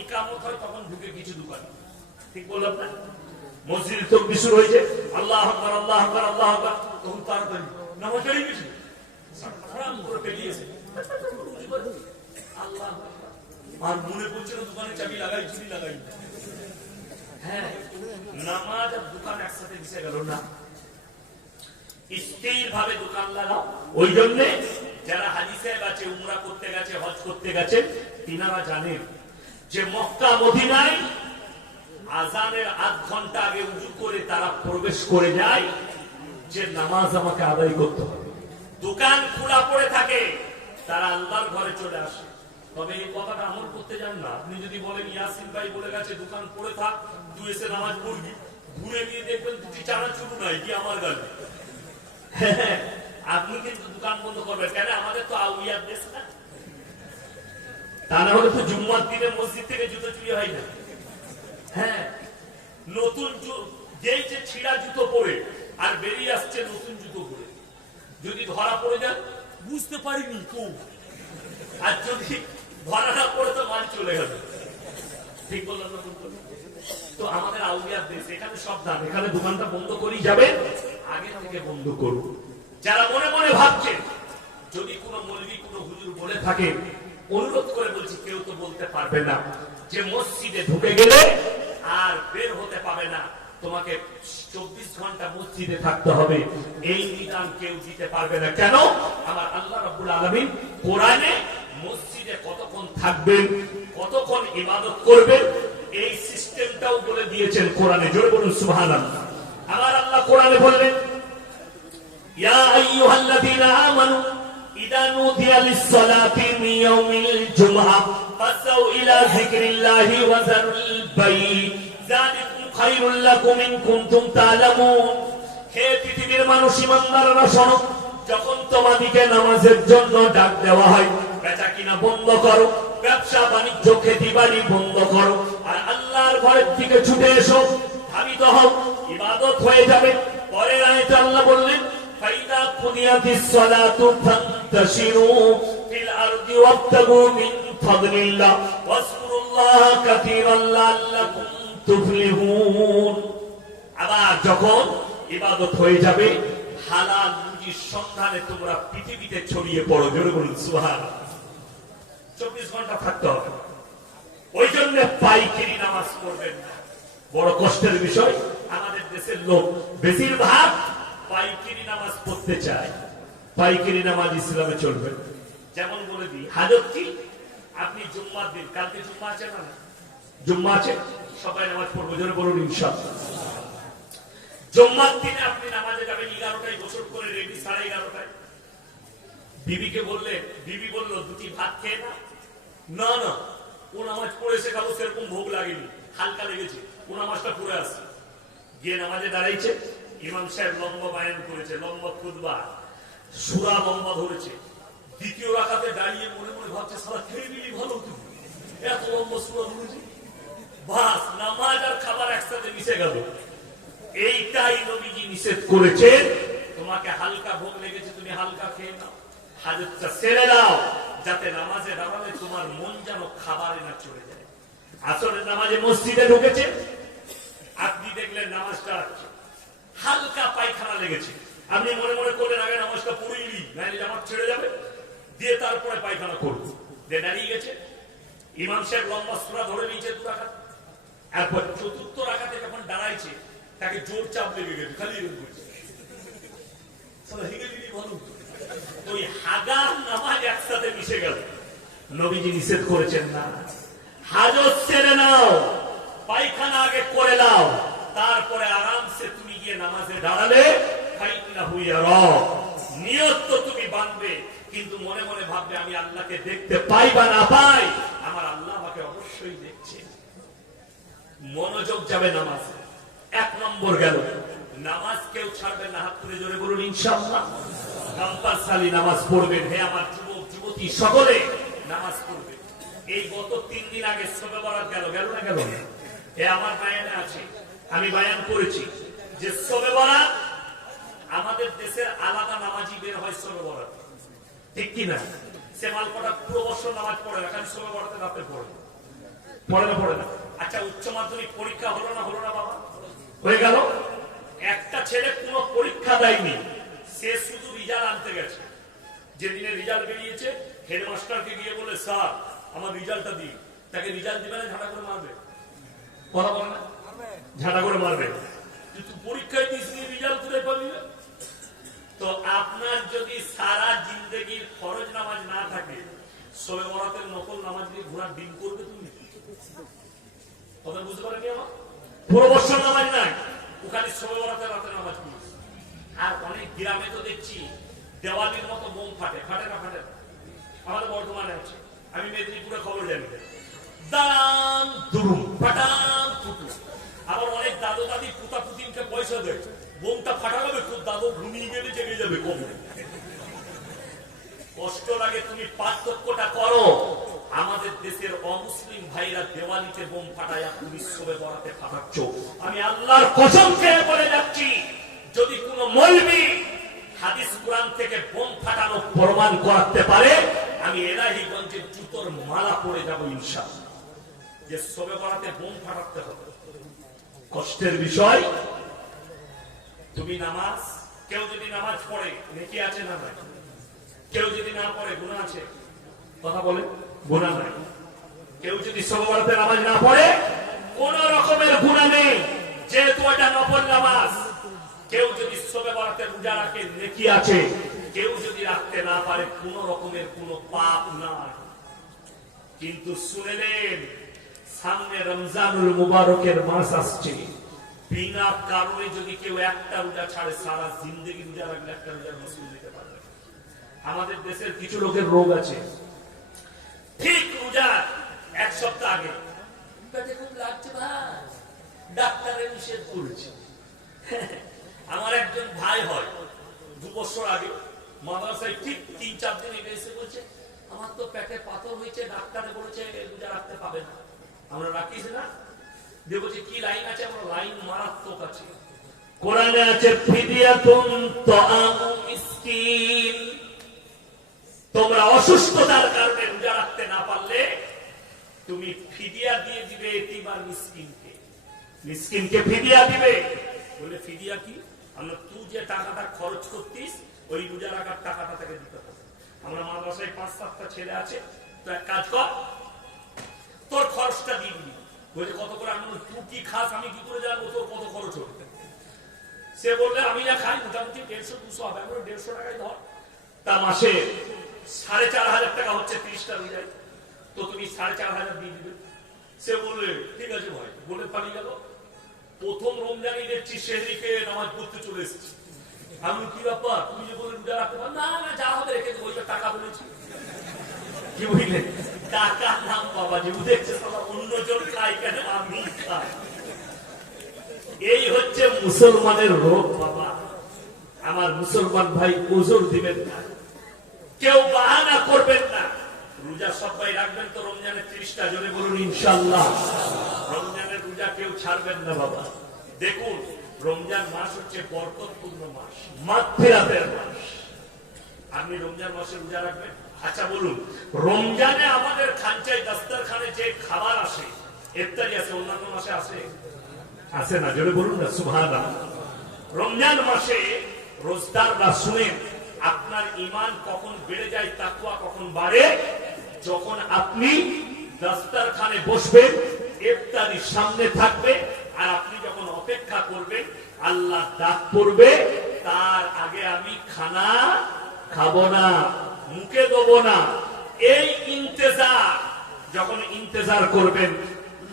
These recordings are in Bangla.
ইকামত হয় তখন ঢুকে কিছু দোকান, ঠিক বললাম না? মসজিদে তাকবীর শুরু হয়েছে, আল্লাহু আকবার আল্লাহু আকবার আল্লাহু আকবার, তখন তাড়াতাড়ি নামাজ পড়ে গেছে, সারাম করে বেরিয়েছে, আল্লাহ আর মনে পড়ছে না দোকানে চাবি লাগাই চুরি লাগাই। হ্যাঁ, নামাজ আর দোকান একসাথে মিশে গেল না। স্থির ভাবে দোকান লাগাও। ওই জন্য যারা হাজী সাহেব আছে, উমরা করতে গেছে, হজ করতে গেছে, তিনারা জানেন যে মক্কা মদিনায় আজানের আধ ঘন্টা আগে উজু করে তারা প্রবেশ করে যায় যে নামাজ আমাকে আদায় করতে হবে। দোকান খোলা পড়ে থাকে, তারা আল্লাহর ঘরে চলে আসে। তবে এই কথাটা আমল করতে যান না। আপনি যদি বলেন ইয়াসিন ভাই বলে গেছে দোকান পড়ে থাক, তুই এসে নামাজ পড়বি, ঘুরে গিয়ে দেখবেন দুটি চানাচুর নাই কি আমার গালে, আপনি কিন্তু দোকান বন্ধ করবেন। কেন? আমাদের তো আউলিয়ার দেশ না, তা না হলে তো জুম্মার দিনে মসজিদ থেকে জুতো চুরি হয় না। হ্যাঁ, নতুন যেই যে ছিঁড়া জুতো পরে আর বেরিয়ে আসছে নতুন জুতো পরে, যদি ধরা পড়ে যান বুঝতে পারিনি তো, আর যদি ধরা না পড়ে তো মাল চলে গেল। ঠিক বললাম না? তো আমাদের আউলিয়ার দেশ, এখানে সব দাম, এখানে দোকানটা বন্ধ করেই যাবে, আগে থেকে বন্ধ করুন। যারা মনে মনে ভাবছেন, যদি কোনো মৌলবি কোনো হুজুর বলে থাকে, অনুরোধ করে বলছি, কেউ তো বলতে পারবে না যে মসজিদে ঢুকে গেলে আর বের হতে পাবে না, তোমাকে 24 ঘন্টা মসজিদে থাকতে হবে, এই বিধান কেউ দিতে পারবে না। কেন? আমার আল্লাহ রাব্বুল আলামিন কোরআনে মসজিদে কতক্ষণ থাকবেন, কতক্ষণ ইবাদত করবেন, এই সিস্টেমটাও বলে দিয়েছেন কোরআনে। জোরে বলুন সুবহানাল্লাহ। আমার আল্লাহ কোরআনে বললেন, ইয়া আইয়ুহাল্লাযীনা আমানু ইযা নুদিয়া লিস-সালাতি মিন ইয়াউমিল জুমআহ ফাসাউ ইলা যিকরিল্লাহি ওয়া যারুল বাই যালিকুম খায়রুল লাকুম ইন কুনতুম তা'লামুন। হে পৃথিবীর মানুষ, ঈমানদাররা শোনো, যখন তোমাদেরকে নামাজের জন্য ডাক দেওয়া হয়, বেচা কিনা বন্ধ করো, ব্যবসা বাণিজ্য খেতি বাড়ি বন্ধ করো, আর আল্লাহর ঘরের দিকে ছুটে এসো, ধাবিত হও, ইবাদত হয়ে যাবে। পরের আয়াতে আল্লাহ বললেন, ফাইদা কুনিয়াতিস সালাতু ফান্তাশিরু ফিল আরদি ওয়াবতাগু মিন ফাদলিল্লাহ ওয়াজকুরুল্লাহা কাসীরান লাআল্লাকুম তুফলিহুন। আবার যখন ইবাদত হয়ে যাবে, হালাল রুজির সন্ধানে তোমরা পৃথিবীতে ছড়িয়ে পড়ো। জোরে বলুন সুবহানাল্লাহ। 24 ঘন্টা থাকতে হবে। ওই জন্য পাইকারি নামাজ পড়বেন না। বড় কষ্টের বিষয়, আমাদের দেশের লোক বেশিরভাগ পাইকারি নামাজ পড়তে চায়। পাইকারি নামাজ ইসলামে চলবে। যেমন বলে দিই, হাজত কি, আপনি জুম্মার দিন, কালকে জুম্মা আছে না? জুম্মা আছে, সবাই নামাজ পড়বো। জোরে বলুন ইনশাআল্লাহ। জুম্মার দিনে আপনি নামাজে যাবেন 11টায়, গোসল করে রেডি 11:30টায়। বিবিকে বললে, বিবি বলল দুটি ভাত খেয়ে না। না না, ও নামাজ পড়েছে, কারো সেরকম ভোগ লাগেনি, হালকা লেগেছে, ও নামাজটা পড়ে আসছে। গিয়ে নামাজে দাঁড়াইছে, ইমাম সাহেব লম্বা বায়ান করেছে, লম্বা খুতবা, সূরা লম্বা ধরেছে। দ্বিতীয় রাকাতে দাঁড়িয়ে মনে মনে ভাবছে, সারা খেয়ে নিলি ভালো, তুমি এত লম্বা সূরা ধরেছি। বাস, নামাজ আর খাবার একসাথে মিশে গেল। এইটাই নবীজি নিষেধ করেছেন, তোমাকে হালকা ভোগ লেগেছে, তুমি হালকা খেয়ে নাও, হাজতটা ছেড়ে দাও, যাতে নামাজে দাঁড়ালে তোমার মন যেন খাবারে না চলে যায়। আসরের নামাজে মসজিদে ঢুকেছে, আপনি দেখলেন নামাজটা হালকা পায়খানা লেগেছে, আপনি মনে মনে করলেন আগে নামাজটা পড়েই নি, নাহলে জামাত ছেড়ে যাবে, দিয়ে তারপরে পায়খানা করবো, দিয়ে দাঁড়িয়ে গেছে। ইমাম সাহেব লম্বা সূরা ধরে নিয়েছে 2 রাকাত। এরপর 4র্থ রাকাতে যখন দাঁড়াইছে, তাকে জোর চাপ লেগে গেছে, খালি এরকম করছে, ওই হাগা নামাজ একসাথে মিশে গেল। নবীজি নিষেধ করেছেন না, হাজত ছেড়ে নাও, পায়খানা আগে করে নাও, তারপরে আরামসে তুমি গিয়ে নামাজে দাঁড়ালে নিয়ত তো তুমি বাঁধবে, কিন্তু মনে মনে ভাববে আমি আল্লাহকে দেখতে পাই বা না পাই, আমার আল্লাহ আমাকে অবশ্যই দেখছে। মনোযোগ যাবে নামাজে। 1 নম্বর গেল, নামাজ কেউ ছাড়বেন না। হাত তুলে জোরে বলুন ইনশাআল্লাহ। কম্পালসারি নামাজ পড়বেন। হে আমার যুবক যুবতী সকলে নামাজ পড়বেন। এই গত 3 দিন আগে শবে বরাত গেল না গেল? এ আমার বায়ানে আছে, আমি বায়ান করেছি যে শবে বরাত আমাদের দেশের আলাদা নামাজি বের হয় শবে বরাত, ঠিক কি না? সে মালকোটা পুরো বছর নামাজ পড়ে না, খালি শবে বরাতে রাতে পড়ে। পড়ে না। আচ্ছা, উচ্চ মাধ্যমিক পরীক্ষা হলো না বাবা? হয়ে গেল। একটা ছেলে কোনো পরীক্ষা দেয়নি, সে শুধু রেজাল্ট আনতে গেছে। যেদিনে রেজাল্ট বেরিয়েছে, হেডমাস্টারকে গিয়ে বলে, স্যার আমার রেজাল্টটা দিন। তাকে রেজাল্ট দিবে না, ঝাঁটা করে মারবে? কথা বলে না, ঝাঁটা করে মারবে। কিন্তু পরীক্ষায় দিস নিয়ে রেজাল্ট করে পাবি। তো আপনার যদি সারা জিন্দগির ফরজ নামাজ না থাকে, শবে বরাতের নকল নামাজ দিয়ে ঘোড়ার ডিম করবে তুমি? কথা বুঝতে পারেনি আমার? পুরো বছর নামাজ নাই, ওখানে শবে বরাতের রাতের নামাজ পড়ি। আর অনেক গ্রামে তো দেখছি দেওয়ালির মতো বোম ফাটে না? আমাদের বর্ধমানে আছে, আমি মেদিনীপুরে খবর জানি। দাম দুরুম ফাটান ফুটু। আবার অনেক দাদু দাদি পুতা পুতিনকে পয়সা দেয়, বোমটা ফাটা যাবে, তোর দাদু ঘুমিয়ে গেলে জেগে যাবে। কষ্ট লাগে। তুমি পার্থক্যটা করো। আমাদের দেশের অমুসলিম ভাইরা দেওয়ালিতে বোম ফাটায়, তুমি শবে বরাতে ফাটাচ্ছ। আমি আল্লাহর কসম খেয়ে বলে যাচ্ছি, যদি কোন মৌলবি হাদিস কোরআন থেকে বোম ফাটানো প্রমাণ করাতে পারে, আমি এলাহিগঞ্জের জুতোর মালা পরে যাবো ইনশাআল্লাহ। যে শবে বরাতে বোম ফাটাতে হবে, কষ্টের বিষয়। তুমি নামাজ, কেউ যদি নামাজ পড়ে নেকি আছে না নাই? কেউ যদি না পড়ে গুনাহ আছে? কথা বলে, গুনাহ নাই। কেউ যদি শবে বরাতে নামাজ না পড়ে, কোন রকমের গুনাহ নেই, যেহেতু এটা নফল নামাজ। কেউ যদি শবে বরাতে রোজা রাখে নেকি আছে, কেউ যদি রাখতে না পারে কোন রকমের কোন পাপ নাই। কিন্তু শুনেলেন, সামনে রমজানুল মুবারকের মাস আসছে, বিনা কারণে যদি কেউ একটা রোজা ছাড়ে, সারা জিন্দেগি রোজা রাখলে একটা রোজার মাসুল দিতে পারবে। আমাদের দেশের কিছু লোকের রোগ আছে, ঠিক রোজা এক সপ্তাহ আগে পেটে খুব লাগছে ভাই, ডাক্তারে নিষেধ করেছে। আমার একজন ভাই হয়, 2 বছর আগে মাদ্রাসায় ঠিক 3-4 দিন আগে এসে বলছে, আমার তো পেটে পাথর হয়েছে, ডাক্তারে বলেছে রোজা রাখতে পাবে না। আমরা রাখিস না, দেখো যে কি লাইন আছে, আমরা লাইন মারাত্মক আছে। কোরআনে আছে, ফিদিয়াতুন তাআমু মিসকিন। তোমরা অসুস্থতার কারণে রোজা রাখতে না পারলে তুমি ফিদিয়া দিয়ে দিবে এতিম আর মিসকিনকে। মিসকিনকে ফিদিয়া দিবে। বলে ফিদিয়া কি? আমরা তুই যে টাকাটা খরচ করতিস, ওই রোজা রাখার টাকাটা তাকে দিতে হবে। আমরা মাদ্রাসায় 5-7টা ছেলে আছে, তো এক কাজ কর, তোর খরচটা দিয়ে দিবি। বলে কত করে? আমি তুই কি খাস আমি কি করে জানবো তোর কত খরচ হবে? সে বললে আমি যা খাই মোটামুটি 150-200 হবে। আমরা 150 টাকায় ধর, তা মাসে 4,500 টাকা হচ্ছে 30টা রোজায়, তো তুমি 4,500 দিয়ে দিবে। সে বললে ঠিক আছে ভাই, বলে পালিয়ে গেল। প্রথম রমজানে দেখছি সেদিকে নামাজ পড়তে চলে এসেছি। আমি কি ব্যাপার, তুমি যে বলে রোজা রাখতে পারো? না যা হবে রেখে দেবো, টাকা বলেছি। কি বুঝলে? টাকা নাম বাবাজি দেখছে, অন্যজন খাই কেন, আমি খাই। এই হচ্ছে মুসলমানের রোগ বাবা। আমার মুসলমান ভাই, ওজোর দিবেন না, কেউ বাহানা করবেন না। রোজা সবাই রাখবেন তো রমজানের 30টা, জোরে বলুন ইনশাআল্লাহ। রমজানের রোজা কেউ ছাড়বেন না বাবা। দেখুন, রমজান মাস হচ্ছে বরকতপূর্ণ মাস, মাগফিরাতের মাস। আপনি রমজান মাসে রোজা রাখবেন। আচ্ছা বলুন, রমজানে আমাদের খানচাই দস্তরখানে যে খাবার আসে, ইফতারি আছে, অন্যান্য মাসে আসে? আসে না, জোরে বলুন না সুবহানাল্লাহ। রমজান মাসে রোজদাররা শুনেন, আপনার ঈমান কখন বেড়ে যায়, তাকওয়া কখন বাড়ে, যখন আপনি দস্তরখানে বসবেন, ইফতারি সামনে থাকবে, আর আপনি যখন অপেক্ষা করবেন আল্লাহ ডাক পড়বে, তার আগে আমি খানা খাবো না, মুখে দেবো না। এই ইন্তেজার, যখন ইন্তেজার করবেন,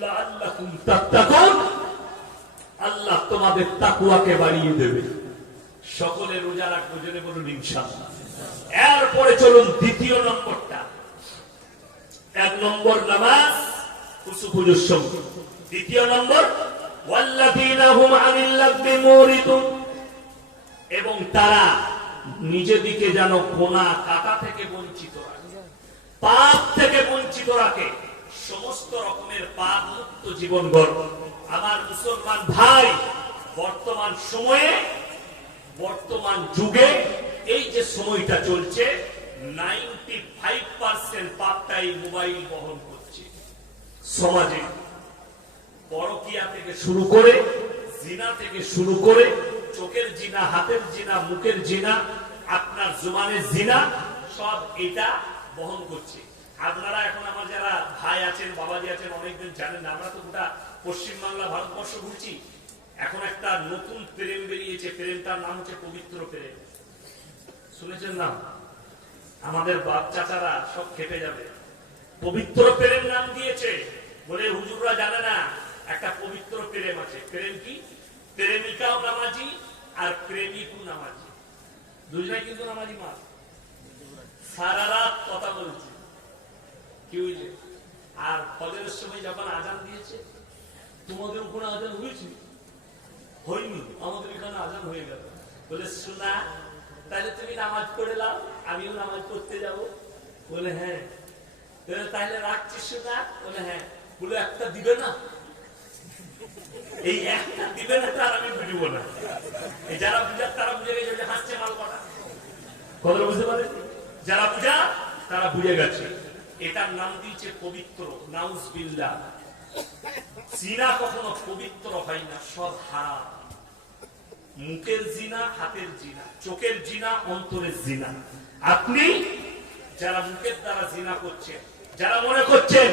লাআল্লাকুম তাত্তাকুন, আল্লাহ তোমাদের তাকওয়াকে বাড়িয়ে দেবে। সকলে রোজা রাখবো, জেনে বলুন ইনশাআল্লাহ। এরপরে চলুন দ্বিতীয় নম্বরটা। 1 নম্বর নামাজ কুসুফুজুর সঙ্গে, দ্বিতীয় নম্বর ওয়াল্লাযীনা হুম আনিল লাগবি মুরিদুন, এবং তারা নিজেদিকে যেন গোনা কাটা থেকে বঞ্চিত রাখে, পাপ থেকে বঞ্চিত রাখে, সমস্ত রকমের পাপ মুক্ত জীবন গড়ে। আমার মুসলমান ভাই, বর্তমান সময়ে, বর্তমান যুগে এই যে সময়টা চলছে, 95% পাপটাই মোবাইল বহন করছে। সমাজে পরকিয়া থেকে শুরু করে, জিনা থেকে শুরু করে, চোখের জিনা, হাতের জিনা, মুখের জিনা, আপনার জুবানের জিনা, সব এটা বহন করছে। আপনারা এখন আমার যারা ভাই আছেন, বাবাজি আছেন, অনেকদিন জানেন না, আমরা তো গোটা পশ্চিমবাংলা, ভারতবর্ষ ঘুরছি। এখন একটা নতুন প্রেম বেরিয়েছে, প্রেমটার নাম হচ্ছে পবিত্র প্রেম। শুনেছেন নাম? আমাদের বাপ চাচারা সব খেপে যাবে। পবিত্র প্রেম নাম দিয়েছে বলে হুজুররা জানে না একটা পবিত্র প্রেম আছে। প্রেম কি? প্রেমিকাও নামাজি আর প্রেমিকও নামাজি, দুজনে কিন্তু নামাজি মা। সারা রাত কথা বলছে, কি বুঝলে? আর ফজরের সময় যখন আজান দিয়েছে, তোমাদের উপরে আজান হয়েছে? হয়নি, আমাদের এখানে আজান হয়ে গেল। বলে শোনা, তাহলে তুমি নামাজ পড়ে নাও, আমিও নামাজ পড়তে যাব। বলে হ্যাঁ। তাহলে রাখছিস শোনা? বলে হ্যাঁ। বলে একটা দিবে না? এই একটা দিবে না তার আমি বুঝব না। এই যারা বুঝার তারা বুঝে গেছে যে হাসছে মাল কটা। কথা বুঝতে পারে? যারা বুঝা তারা বুঝে গেছে। এটার নাম দিয়েছে পবিত্র। নাউজুবিল্লাহ। জিনা কখনো পবিত্র হয় না, সব হারাম। মুখের জিনা, হাতের জিনা, চোখের জিনা, অন্তরের জিনা। আপনি যারা মুখের দ্বারা জিনা করছেন, যারা মনে করছেন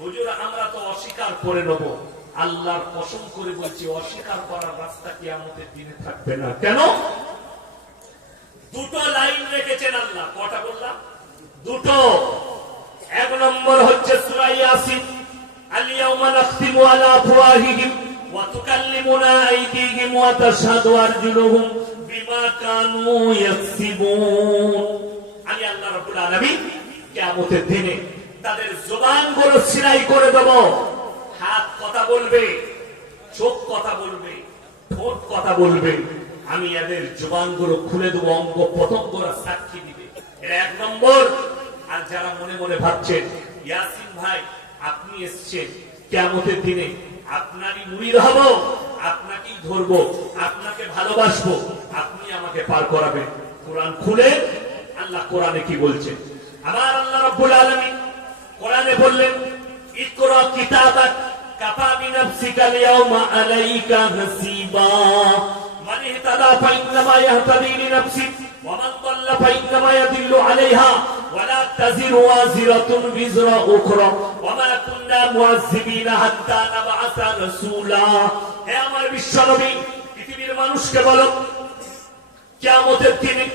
হুজুর আমরা তো অস্বীকার করে নেব, আল্লাহর কসম করে বলছি অস্বীকার করার রাস্তা কিয়ামতের দিনে থাকবে না। কেন? দুটো লাইন রেখেছেন আল্লাহ। কটা বললাম? দুটো। এক নম্বর হচ্ছে সূরা ইয়াসিন, আল-ইয়াওমা নাখতিমু আলা আফওয়াহিহিম ওয়া তুকাল্লিমুনা আইদিহিম ওয়া তাশহাদু আরজুলুহুম বিমা কানু ইয়াকসিবুন। আমি আল্লাহ রাব্বুল আলামিন কিয়ামতের দিনে তাদের জবানগুলো সিলাই করে দেব। হাত কথা বলবে, চোখ কথা বলবে, ঠোঁট কথা বলবে, আমি এদের জবানগুলো খুলে দেবো, অঙ্গ প্রত্যঙ্গরা সাক্ষী দিবে। এর এক নম্বর। আর যারা মনে মনে ভাবছেন ইয়াসিন ভাই আপনি এসছেন কিয়ামতের দিনে, আপনারই মুরিদ হব, আপনাকেই ধরবো, আপনাকে ভালোবাসবো, আপনি আমাকে পার করাবেন। কোরআন খুলে আল্লাহ কোরআনে কি বলছেন? আমার আল্লাহ রাব্বুল আলামিন কোরআনে বললেন, ইকরা কিতাবাক কাফা বিনাফসিকা আল-ইয়াওমা আলাইকা হাসিবা মান ইহতাদা ফাইন্নামা ইয়াহতাদি লিনাফসিহি ওয়া মান দাল্লা ফাইন্নামা ইয়াদিল্লু আলাইহা ওয়া লা তাজিরু ওয়াজিরাতুন বিজরা উখরা ওয়া মা কুননা মুআযযিবিনা হাত্তা নাবআসা রাসূলা। হে আমার বিশ্বনবী, পৃথিবীর মানুষকে বলো কিয়ামতের দিনে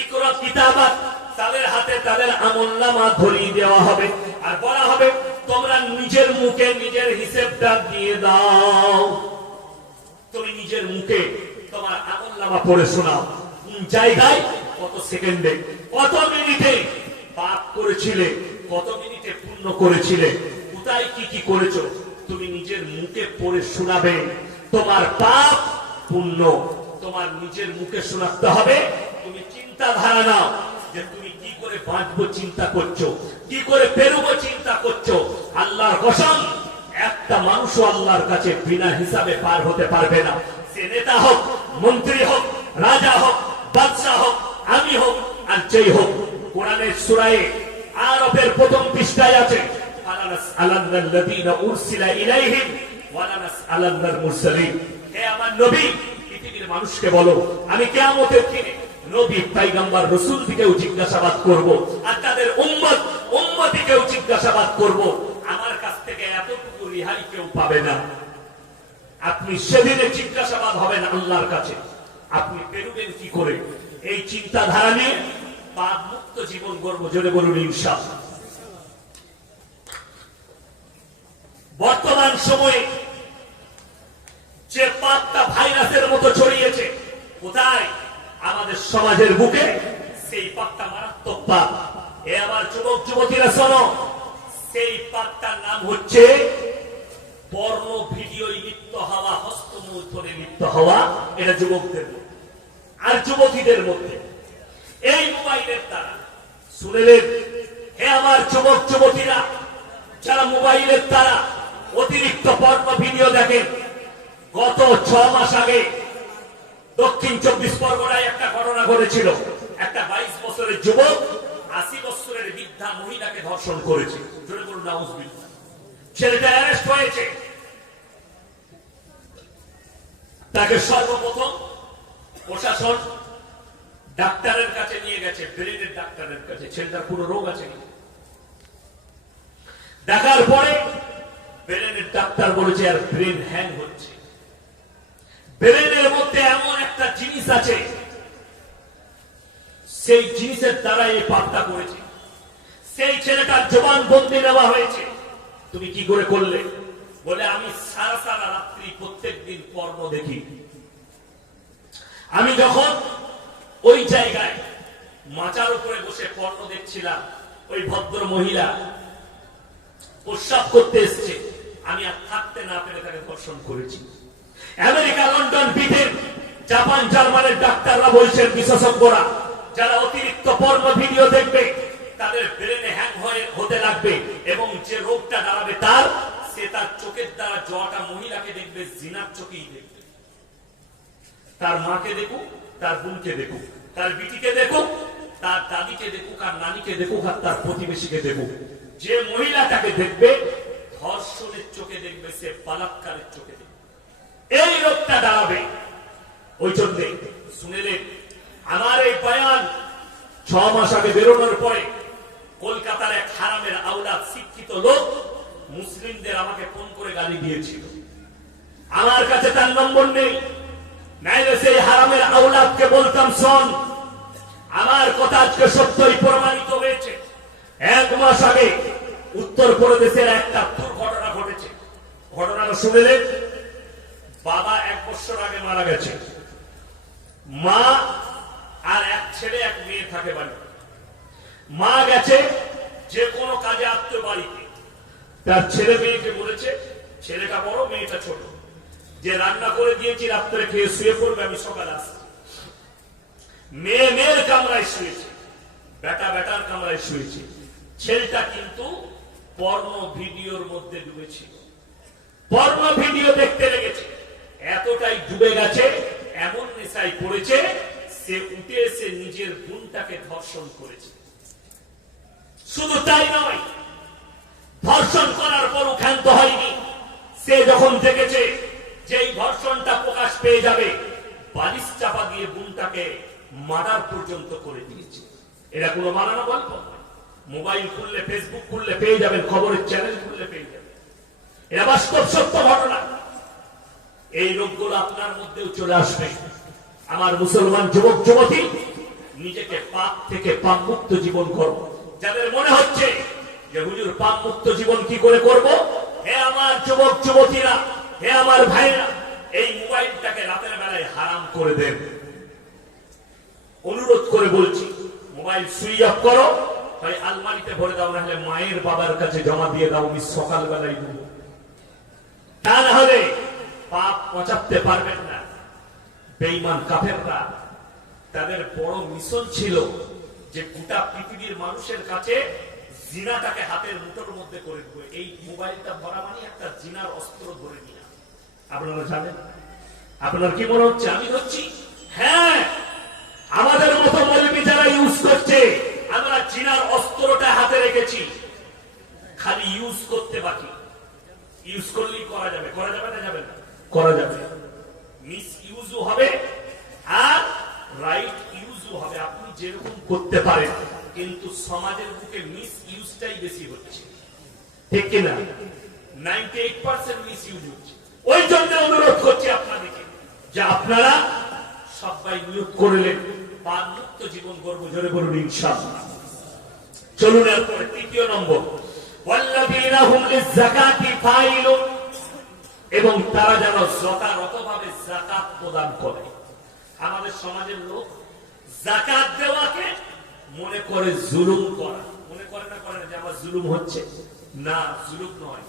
ইকরা কিতাবাক, তাদের হাতে তাদের আমলনামা ধরিয়ে দেওয়া হবে আর বলা হবে তোমরা নিজের মুখে নিজের হিসাবটা দিয়ে দাও। তুমি নিজের মুখে তোমার আমলনামা পড়ে শোনাও, কোন জায়গায়, কত সেকেন্ডে, কত মিনিটে পাপ করেছিলে, কত মিনিটে পুণ্য করেছিলে, কোথায় কি কি করেছো, তুমি নিজের মুখে পড়ে শোনাবে। তোমার পাপ পুণ্য তোমার নিজের মুখে শোনাতে হবে। তুমি চিন্তাধারা নাও যে তুমি কি করে বাঁচবো চিন্তা করছো, কি করে বেরোবো চিন্তা করছো। আল্লাহর কসম, একটা মানুষও আল্লাহর কাছে বিনা হিসাবে পার হতে পারবে না। সে নেতা হোক, মন্ত্রী হোক, রাজা হোক, বাদশাহ হোক, আমি হোক, আর যেই হোক। কোরআনের সূরা আরফের প্রথম পৃষ্ঠায় আছে, আলানাসআলান্নাল্লাযীনা উরসিলা ইলাইহিম ওয়া লানাসআলান্নাল মুরসালিন। হে আমার নবী, পৃথিবীর মানুষকে বলো আমি কিয়ামতের দিনে নবী, পয়গম্বর, রাসূলকেও জিজ্ঞাসাবাদ করব আর তাদের উম্মতকেও জিজ্ঞাসাবাদ করব। আমার কাছ থেকে এতটুকু রেহাই কেউ পাবে না। আপনি সেদিনে জিজ্ঞাসাবাদ হবেন আল্লাহর কাছে, আপনি বেরোবেন কি করে। এই চিন্তাধারা নিয়ে পাপ মুক্ত জীবন গর্ব জোরে বলুন ইনশাআল্লাহ। বর্তমান সময়ে যে পাপটা ভাইরাসের মতো ছড়িয়েছে, কোথায়? আমাদের সমাজের বুকে। সেই পাপটা মারাত্মক পাপ। এ আমার যুবক যুবতীরা শোনো, সেই পাপটার নাম হচ্ছে পর্ন ভিডিও লিপ্ত হওয়া, হস্তমৈথুনে লিপ্ত হওয়া। এটা যুবকদের মধ্যে আর যুবতীদের মধ্যে। এই মোবাইলের দ্বারা শুনেলেন, হে আমার যুবক যুবতীরা, যারা মোবাইলের দ্বারা অতিরিক্ত পর্ন ভিডিও দেখেন, গত 6 মাস আগে দক্ষিণ 24 পরগনায় একটা ঘটনা ঘটেছিল। একটা 22 বছরের যুবক 80 বছরের বৃদ্ধা মহিলাকে ধর্ষণ করেছে। জোরে বলুন নাউজুবিল্লাহ। ছেলেটা অ্যারেস্ট হয়েছে। তাকে সর্বপ্রথম প্রশাসন ডাক্তারের কাছে নিয়ে গেছে, ব্রেনের ডাক্তারের কাছে। ছেলেটার পুরো রোগ আছে কিনা দেখার পরে ব্রেনের ডাক্তার বলেছে আর ব্রেন হ্যাং হচ্ছে। ব্রেনের মধ্যে এমন একটা জিনিস আছে, সেই জিনিসের দ্বারা এই পাপটা করেছে। সেই ছেলেটার জবানবন্দি নেওয়া হয়েছে। তুমি কি করে করলে? বলে আমি সারা সারা রাত্রি প্রত্যেক দিন পর্ন দেখি। আমি যখন ওই জায়গায় মাচার উপরে বসে পর্ন দেখছিলাম, ওই ভদ্র মহিলা প্রস্রাব করতে এসছে, আমি আর থাকতে না পেরে তাকে ধর্ষণ করেছি। আমেরিকা, লন্ডন, ব্রিটেন, জাপান, জার্মানের ডাক্তাররা বলছেন, বিশেষজ্ঞরা, যারা অতিরিক্ত পর্ন ভিডিও দেখবে তাদের ব্রেনে হ্যাং হতে লাগবে এবং যে রোগটা দাঁড়াবে সে তার চোখের দ্বারা জটা মহিলাকে দেখবে, জিনার চোখেই দেখবে। তার মাকে দেখুক, তার বোনকে দেখুক, তার বিটিকে দেখুক, তার দাদিকে দেখুক, আর নানিকে দেখুক, আর তার প্রতিবেশীকে দেখুক। যে মহিলাটাকে দেখবে ধর্ষণের চোখে দেখবে, সে বলাৎকারের চোখে দেখবে। এই রোগটা দাঁড়াবে। ওই জন্য শুনেলেন আমার এই বয়ান 6 মাস আগে বেরোনোর পরে কলকাতার এক হারামের আওলাদ শিক্ষিত লোক মুসলিমদের আমাকে ফোন করে গালি দিয়েছিল। আমার কাছে তার নম্বর নেই, নাইলে সেই হারামের আওলাদকে বলতাম, শোন, আমার কথা আজকে সত্যই প্রমাণিত হয়েছে। 1 মাস আগে উত্তরপ্রদেশের একটা দুর্ঘটনা ঘটেছে। ঘটনাটা শুনেলেন, বাবা 1 বছর আগে মারা গেছে, মা আর এক ছেলে এক মেয়ে থাকে বাড়িতে। মা গেছে যে কোনো কাজে আত্মীয় বাড়িতে, তার ছেলে মেয়েকে বলেছে, ছেলেটা বড় মেয়েটা ছোট, যে রান্না করে দিয়েছি, রাত্রে খেয়ে শুয়ে পড়বে, আমি সকালে আসছি। মেয়ে মেয়ের কামরায় শুয়েছে, বেটা বেটার কামরায় শুয়েছে। ছেলেটা কিন্তু পর্ন ভিডিওর মধ্যে ডুবেছিল, পর্ন ভিডিও দেখতে লেগেছে। এতটাই ডুবে গেছে, এমন নেশায় পড়েছে, সে উঠে এসে নিজের বোনটাকে ধর্ষণ করেছে। শুধু তাই নয়, ধর্ষণ করার পরও ক্ষান্ত হয়নি। সে যখন দেখেছে যে এই ধর্ষণটা প্রকাশ পেয়ে যাবে, বালিশ চাপা দিয়ে বোনটাকে মার্ডার পর্যন্ত করে দিয়েছে। এটা কোনো বানানো গল্প নয়। মোবাইল খুললে, ফেসবুক খুললে পেয়ে যাবেন, খবরের চ্যানেল খুললে পেয়ে যাবেন। এটা বাস্তব সত্য ঘটনা। এই রোগগুলো আপনার মধ্যেও চলে আসবে। আমার মুসলমান যুবক যুবতী, নিজেকে পাপ থেকে পাপ মুক্ত জীবন করো। যাদের মনে হচ্ছে যে হুজুর পাপ মুক্ত জীবন কি করে করব, হে আমার যুবক যুবতীরা, হে আমার ভাইরা, এই মোবাইলটাকে রাতের বেলায় হারাম করে দেন। অনুরোধ করে বলছি, মোবাইল সুইচ অফ করো, তাই আলমারিতে ভরে দাও, না হলে মায়ের বাবার কাছে জমা দিয়ে দাও, আমি সকালবেলায় দেবো। তা না হলে পাপ পচাতে পারবেন না। বেঈমান কাফেররা, তাদের বড় মিশন ছিল যে গোটা পৃথিবীর মানুষের কাছে জিনাটাকে হাতের মুঠোর মধ্যে করে দেবো। এই মোবাইলটা ধরা মানে একটা জিনার অস্ত্র ধরে নিয়ে। আপনারা জানেন? আপনার কি মনে হচ্ছে আমি ধরছি? হ্যাঁ, আমাদের মতো মৌলবি যারা ইউজ করছে, আমরা জিনার অস্ত্রটা হাতে রেখেছি, খালি ইউজ করতে বাকি। ইউজ করলেই করা যাবে। করা যাবে না? যাবে না? করা যাবে। মিস ইউজও হবে আর রাইট ইউজও হবে। আপনি যেরকম করতে পারেন, কিন্তু সমাজের বুকে মিস ইউজটাই বেশি হচ্ছে, ঠিক কিনা? 98% মিস ইউজ হচ্ছে। ওই জন্য অনুরোধ করছি আপনাদেরকে যে আপনারা সবাই নিয়োগ করলেন পাপ মুক্ত জীবন গর্ব, জোরে বলুন ইনশাআল্লাহ। চলুন এরপরে 3য় নম্বর, ওয়াল্লাযীনা হুম লিয-যাকাতি ফাইলুন, এবং তারা যেন যথাযথভাবে যাকাত প্রদান করে। আমাদের সমাজের লোক যাকাত দেওয়াকে মনে করে জুলুম করা। মনে করে না, করে না যে আমার জুলুম হচ্ছে? না, জুলুম নয়।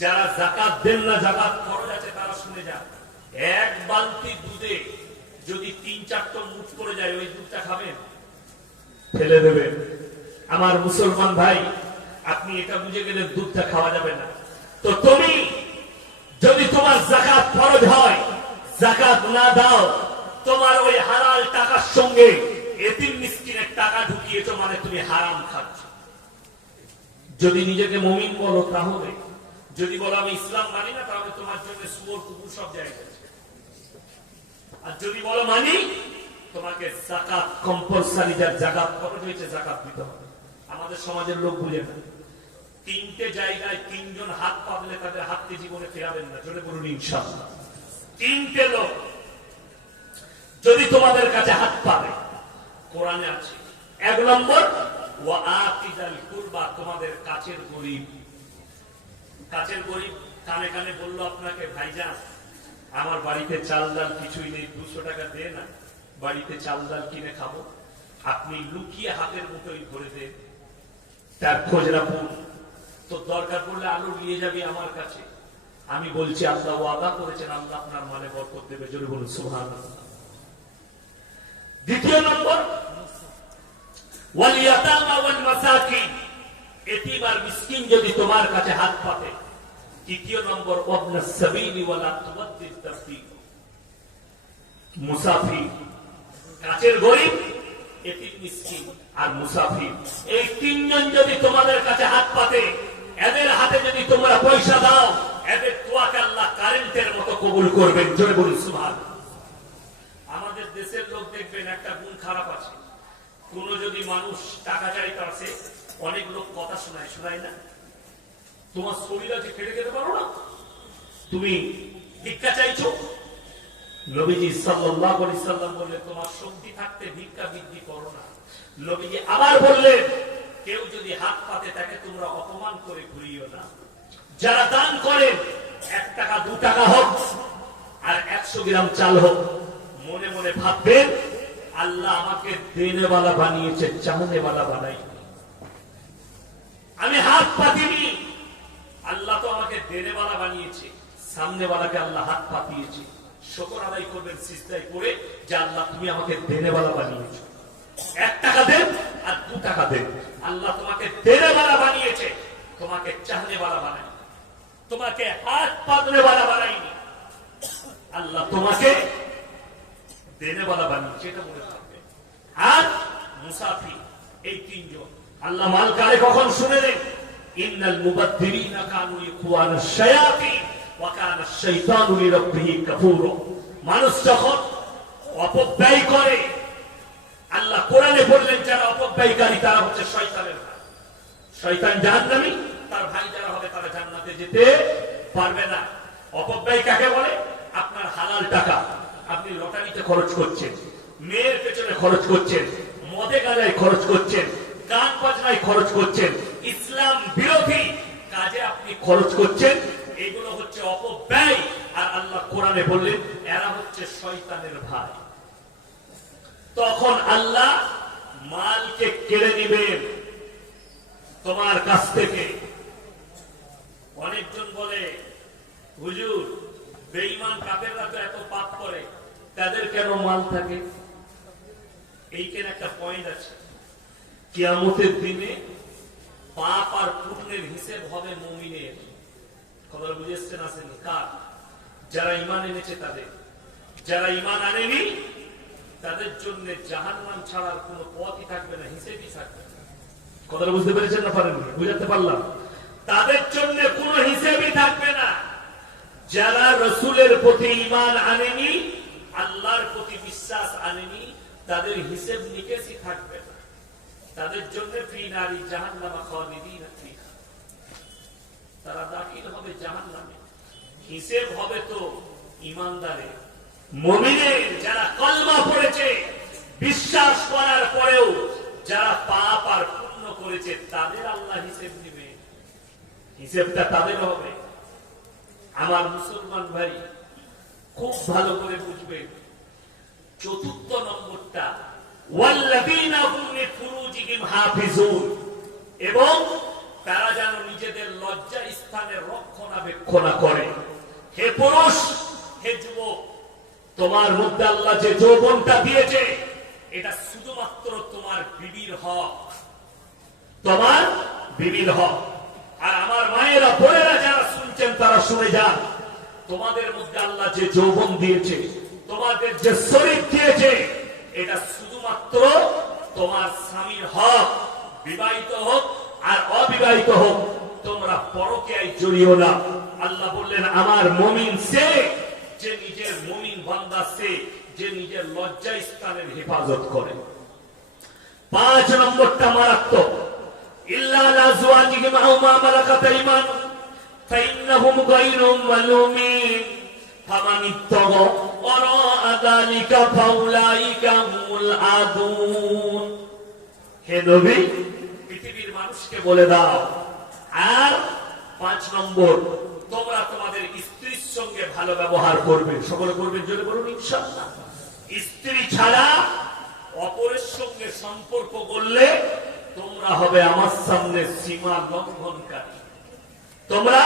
যারা যাকাত দেন না, যাকাত খরচ আছে, তারা শুনে যান, 1 বালতি দুধে যদি 3-4 মুঠ পড়ে যায়, ওই দুধটা খাবেন? ফেলে দেবেন। আমার মুসলমান ভাই, আপনি এটা বুঝে গেলে দুধটা খাওয়া যাবে না। তো তুমি যদি তোমার যাকাত ফরজ হয়, যাকাত না দাও, তোমার ওই হালাল টাকার সঙ্গে এতিম মিসকিনের টাকা ঢুকিয়েছো, মানে তুমি হারাম খাচ্ছ। যদি নিজেকে মুমিন বলো তাহলে, যদি বলো আমি ইসলাম মানি না, তাহলে তোমার জন্য শুয়োর কুকুর সব জায়গায় আছে। আর যদি বলো মানি, তোমাকে যাকাত কম্পালসারি, যার যাকাত খরচ হয়েছে যাকাত দিতে হবে। আমাদের সমাজের লোক বুঝে না, তিনটে জায়গায় তিনজন হাত পাতলে তাদের হাতকে জীবনে ফেরাবেন না। জোরে বলুন ইনশাআল্লাহ। তিনটে লোক যদি তোমাদের কাছে হাত পাবে, কোরআনে আছে। এক নম্বর, ওয়া আতিজাল কুরবা, তোমাদের কাছের গরিব। কাছের গরিব কানে কানে বললো আপনাকে, ভাইজান আমার বাড়িতে চাল ডাল কিছুই নেই, 200 টাকা দে না, বাড়িতে চাল ডাল কিনে খাবো। আপনি লুকিয়ে হাতের মুঠোয় ধরে দেন, তার খোঁজ রাখুন। তো দরকার পড়লে আলু নিয়ে যাবি আমার কাছে। আমি বলছি আল্লাহ ওয়াদা করেছেন, আল্লাহ আপনার মানে বরকত দেবে। জোরে বলুন সুবহানাল্লাহ। দ্বিতীয় নম্বর, ওয়াল ইয়াতামা ওয়াল মাসাকিন, এতিম আর মিসকিন যদি তোমার কাছে হাত পাতে। তৃতীয় নম্বর, ওয়াবনাস সাবিলি ওয়ালা তুবাদ্দির তাবদীল, মুসাফির, কাছের গরিব, এতিম মিসকিন আর মুসাফির, এই তিনজন যদি তোমাদের কাছে হাত পাতে, এদের হাতে যদি তোমরা পয়সা দাও, এদের দোয়াকে আল্লাহ কারেন্টের মতো কবুল করবেন। জোরে বলুন সুবহানাল্লাহ। আমাদের দেশের লোক দেখবেন একটা গুণ খারাপ আছে, কোন যদি মানুষ টাকা চাইতে আসে, অনেক লোক কথা শোনায় না, তোমার শরীর আছে খেটে খেতে পারো না, তুমি ভিক্ষা চাইছো। নবীজি সাল্লাল্লাহু আলাইহি সাল্লাম বললেন, তোমার শক্তি থাকতে ভিক্ষা বৃদ্ধি করো না। নবীজি আবার বললেন, কেউ যদি হাত পাতে তাকে তোমরা অপমান করে ঘুরিও না। যারা দান করেন, 1 টাকা 2 টাকা হোক আর 100 গ্রাম চাল হোক, মনে মনে ভাববেন আল্লাহ আমাকে দেনেওয়ালা বানিয়েছে, চাহনেওয়ালা বানাই। আমি হাত পাতিনি, আল্লাহ তো আমাকে দেনেওয়ালা বানিয়েছে, সামনেওয়ালাকে আল্লাহ হাত পাতিয়েছে। শুকর আদায় করবেন সিজদায় পড়ে, যে আল্লাহ তুমি আমাকে দেনেওয়ালা বানিয়েছো। 1 টাকা দেন আর 2 টাকা দেন, আল্লাহ তোমাকে দেনেওয়ালা বানিয়েছে, তোমাকে চাহনেওয়ালা বানাই, তোমাকে হাত পাতনেওয়ালা বানাইনি। আল্লাহ তোমাকে দেনেওয়ালা বানিয়েছে, এটা মনে রাখবেন। আর মুসাফির, এই তিনজন আল্লাহ মাল কারে কখন শুনে নেন, ইন্নাল মুবাদ্দিরিনা কানু ইখওয়ানাশ শায়াতিন ওয়া কানা আশ-শাইতানু লিরাব্বিহি কাফুরা। মানুষ যখন অপব্যয় করে, আল্লাহ কোরআনে বললেন যারা অপব্যয়কারী তারা হচ্ছে শয়তানের ভাই। শয়তান জাহান্নামী, তার ভাই যারা হবে তারা জান্নাতে যেতে পারবে না। অপব্যয় কাকে বলে? আপনার হালাল টাকা আপনি লটারিতে খরচ করছেন, মেয়ের পেছনে খরচ করছেন, মদে গাঁজায় খরচ করছেন, গান বাজনায় খরচ করছেন, ইসলাম বিরোধী কাজে আপনি খরচ করছেন, এগুলো হচ্ছে অপব্যয়। আর আল্লাহ কোরআনে বললেন এরা হচ্ছে শয়তানের ভাই। তখন আল্লাহ মালকে কেড়ে নিবেন তোমার কাছ থেকে। অনেকজন বলে, হুজুর বেঈমান কাফেররা তো এত পাপ করে, তাদের কেন মাল থাকে? এইখানে একটা পয়েন্ট আছে, কিয়ামতের দিনে পাপ আর পুণ্যের হিসেব হবে মুমিনের। খবর বুঝেছেন? আসেনি? কার? যারা ঈমান এনেছে তাদের। যারা ঈমান আনেনি তাদের জন্য জাহান্নাম ছাড়ার কোনো পথই থাকবে না, হিসেবই থাকবে না। কথাটা বুঝতে পেরেছেন না পারেননি? বুঝাতে পারলাম? তাদের জন্য কোনো হিসেবই থাকবে না। যারা রাসূলের প্রতি ঈমান আনেনি, আল্লাহর প্রতি বিশ্বাস আনেনি, তাদের হিসেব নিকেশই থাকবে না। তাদের জন্য ফি নারি জাহান্নাম খালিদিনা ফিহা, তারা দাখিল হবে জাহান্নামে। হিসেব হবে তো ঈমানদারের, মুমিনের। যারা কলমা পড়েছে, বিশ্বাস করার পরেও যারা পাপ আর পুণ্য করেছে, তাদের আল্লাহ হিসেব নেবে। হিসেবটা তাদের হবে। আমার মুসলমান ভাই খুব ভালো করে বুঝবেন, চতুর্থ নম্বরটা ওয়াল্লাযীনা হুম লিফুরুজিহিম হাফিজুন, এবং তারা যেন নিজেদের লজ্জা স্থানে রক্ষণাবেক্ষণ করে। হে পুরুষ, হে যুবক, তোমার মধ্যে আল্লাহ যে যৌবনটা দিয়েছে, এটা শুধুমাত্র তোমার বিবির হক, তোমার বিবির হক। আর আমার মায়েরা বোনেরা যারা শুনছেন তারা শুনে যান, তোমাদের মধ্যে আল্লাহ যে যৌবন দিয়েছে, তোমাদের যে শরীর দিয়েছে, এটা শুধুমাত্র তোমার স্বামীর হক। বিবাহিত হোক আর অবিবাহিত হোক, তোমরা পরকীয়ায় জড়িও না। আল্লাহ বললেন আমার মুমিন সে যে নিজের মুমিন বান্দা, সে যে নিজের লজ্জা স্থানের হেফাজত করে। 5 নম্বরটা মারাত্মক, ইল্লা লাজওয়াজিহিম আও মা মালাকাত আইমানুহুম ফাইন্নাহুম গায়রু মালুমিন ফামান ইত্তাগা ওয়ারাআ যালিকা ফাউলাইকা হুমুল আদুন। হে নবী, পৃথিবীর মানুষকে বলে দাও। আর 5 নম্বর, তোমরা তোমাদের স্ত্রীর সঙ্গে ভালো ব্যবহার করবে। সকলে করবেন, জোরে বলুন ইনশাআল্লাহ। স্ত্রী ছাড়া অপরের সঙ্গে সম্পর্ক করলে তোমরা হবে আমার সামনে সীমা লঙ্ঘনকারী। তোমরা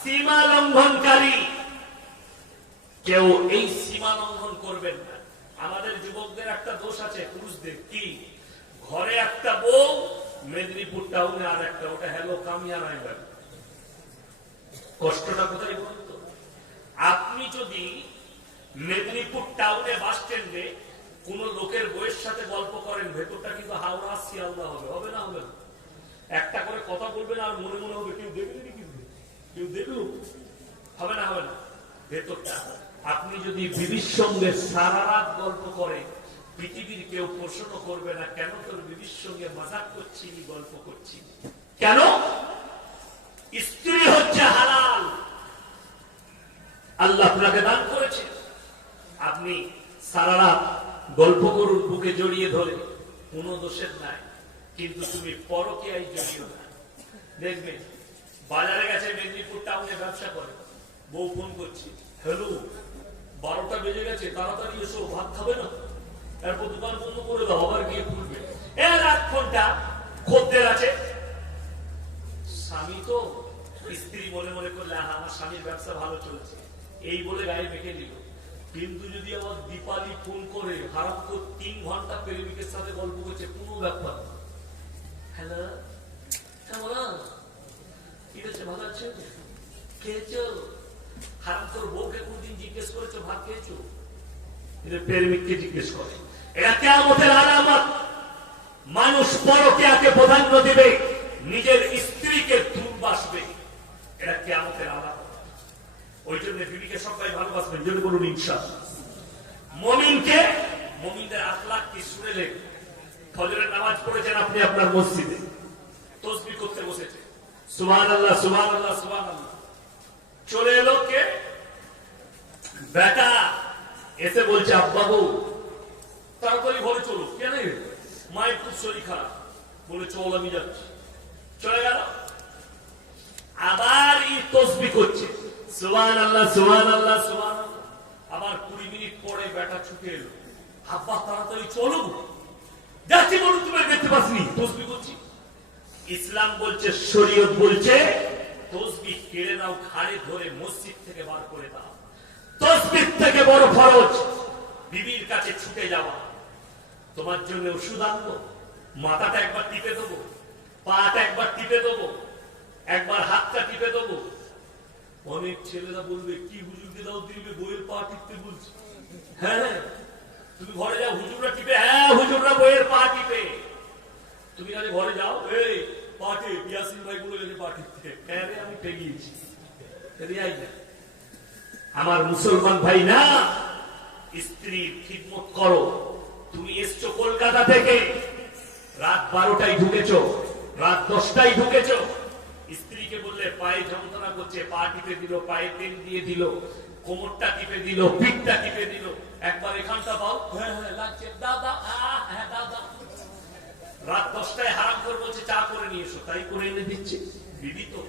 সীমা লঙ্ঘনকারী। কেউ এই সীমা লঙ্ঘন করবেন না। আমাদের যুবকদের একটা দোষ আছে, পুরুষদের, কি ঘরে একটা বউ, মেদিনীপুর টাউনে আর একটা, ওটা হ্যালো কামিয়া নাই বাড়ি। কষ্টটা কোথায় বলুন তো? আপনি যদি মেদিনীপুর টাউনে বাস স্ট্যান্ডে কোন লোকের বউয়ের সাথে গল্প করেন, ভেতরটা কিন্তু হাওড়া শিয়ালদা হবে। হবে না? হবে না? একটা করে কথা বলবেন আর মনে মনে হবে কেউ দেখলেনি, কিন্তু কেউ দেখলো। হবে না? হবে না? ভেতরটা। আপনি যদি বিবির সঙ্গে সারা রাত গল্প করেন, পৃথিবীর কেউ প্রশ্ন করবে না কেন তোর বিবির সঙ্গে মজাক করছি, গল্প করছি কেন? স্ত্রী হচ্ছে হালাল, আল্লাহ আপনাকে দান করেছে। আপনি সারা রাত গল্প করুন বুকে জড়িয়ে ধরে, কোনো দোষের নাই, কিন্তু তুমি পরকীয়ায় জড়িও না। দেখবেন বাজারে গেছে, মেদিনীপুর টাউনে ব্যবসা করে, বউ ফোন করছি, হ্যালো 12টা বেজে গেছে, তাড়াতাড়ি এসো, ভাত খাবে না? এরপর দোকান বন্ধ করে দাও, আবার গিয়ে খুলবে। এর 8 ঘন্টা খদ্দের আছে। স্বামী তো, স্ত্রী মনে মনে করলে আমার স্বামীর ব্যবসা ভালো চলছে, এই বলে গায়ে মেখে দিল। কিন্তু যদি আবার দীপালি ফোন করে হারাম তো 3 ঘন্টা প্রেমিকের সাথে গল্প করছে, কোনো ব্যাপার। হ্যালো, কেমন ঠিক আছে, ভালো আছে, খেয়েছো? হারাম তোর বউকে কোনদিন জিজ্ঞেস করেছো ভাত খেয়েছো? প্রেমিককে জিজ্ঞেস করে। এটা কিয়ামতের আলামত। মানুষ পরকীয়াকে প্রাধান্য দিবে, নিজের স্ত্রীকে দূরবাসবে, এটা কিয়ামতের আলামত। ওই জন্য বিবিকে সবাই ভালোবাসবেন, যদি বলুন ইনশাআল্লাহ। মুমিনকে, মুমিনদের আখলাক কি শুনেলেন? ফজরের নামাজ পড়েছেন আপনি আপনার মসজিদে, তাসবিহ করতে বসেছেন, সুবহানাল্লাহ সুবহানাল্লাহ সুবহানাল্লাহ। চলে এলো কে? বেটা এসে বলছে, আব্বাবু তাড়াতাড়ি ঘরে চলো। কেন? মায়ের খুব শরীর খারাপ। বলে চল, আমি যাচ্ছি। চলে গেল। আবার এই তাসবিহ করছে, সুবহানাল্লাহ সুবহানাল্লাহ সুবহানাল্লাহ। আবার 20 মিনিট পরে বেটা ছুটে এলো, আব্বা তাড়াতাড়ি চলো। যাচ্ছি। বলুন তুমি দেখতে পাসনি তাসবিহ করছি? ইসলাম বলছে, শরীয়ত বলছে, তাসবিহ কেড়ে নাও, ঘাড়ে ধরে মসজিদ থেকে বার করে দাও। তাসবিহ থেকে বড় ফরজ বিবির কাছে ছুটে যাওয়া। তোমার জন্য ওষুধ আনবো, মাথাটা একবার টিপে দেবো, পাটা একবার টিপে দেবো, একবার হাতটা টিপে দেবো। অনেক ছেলেরা বলবে, কি হুজুরকে দাও দিবে, বইয়ের পা টিপতে বলছে। হ্যাঁ, তুমি ঘরে যাও, হুজুররা টিপে। হ্যাঁ, হুজুররা বইয়ের পা টিপে। তুমি কাজে ঘরে যাও, এই পাটে ইয়াসিন ভাই বলে গেছে পা টিপতে। হ্যাঁ রে, আমি ঠেকিয়েছি। আমার মুসলমান ভাই না, স্ত্রীর খিদমত করো। তুমি এসছো কলকাতা থেকে, রাত 12টায় ঢুকেছো, রাত 10টায় ঢুকেছো। স্ত্রীকে বললে পায়ে যন্ত্রণা করছে, পা টিপে দিল, পায়ে তেল দিয়ে দিল, কোমরটা টিপে দিল, পিঠটা টিপে দিল। একবার এখানটা পাও, হ্যাঁ হ্যাঁ লাগছে, দাদা, হ্যাঁ দাদা। রাত 10টায় হারাম করে বলছে চা করে নিয়ে এসো, তাই করে এনে দিচ্ছে। বিবি তো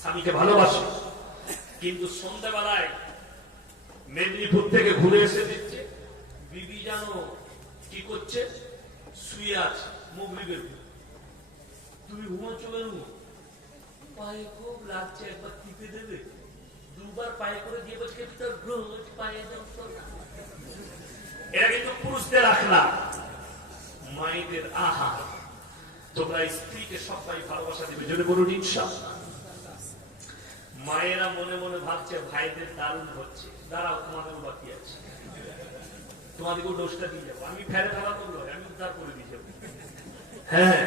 স্বামীকে ভালোবাসে, কিন্তু সন্ধ্যাবেলায় মেদিনীপুর থেকে ঘুরে এসে দিচ্ছে, বিবি জানো কি করছে? শুয়ে আছে মাগরিবের। তুমি ঘুমাচ্ছ কেন? পায়ে খুব লাগছে, একবার টিপে দেবে। 2বার পায়ে করে দিয়ে বলছে ভিতর রোজ পায়ে যন্ত্রণা। এটা কিন্তু পুরুষদের আখলাক, মায়েদের আহার। তোমরা স্ত্রীকে সবাই ভালোবাসা দিবে, যদি বলুন ইনশাআল্লাহ। মায়েরা মনে মনে ভাবছে ভাইদের দারুণ হচ্ছে, দাঁড়াও তোমাদেরও বাকি আছে, তোমাদেরকেও দোষটা দিয়ে যাবো। আমি ফেরে ফেলা করলো, আমি উদ্ধার করে দিয়ে যাবো। হ্যাঁ,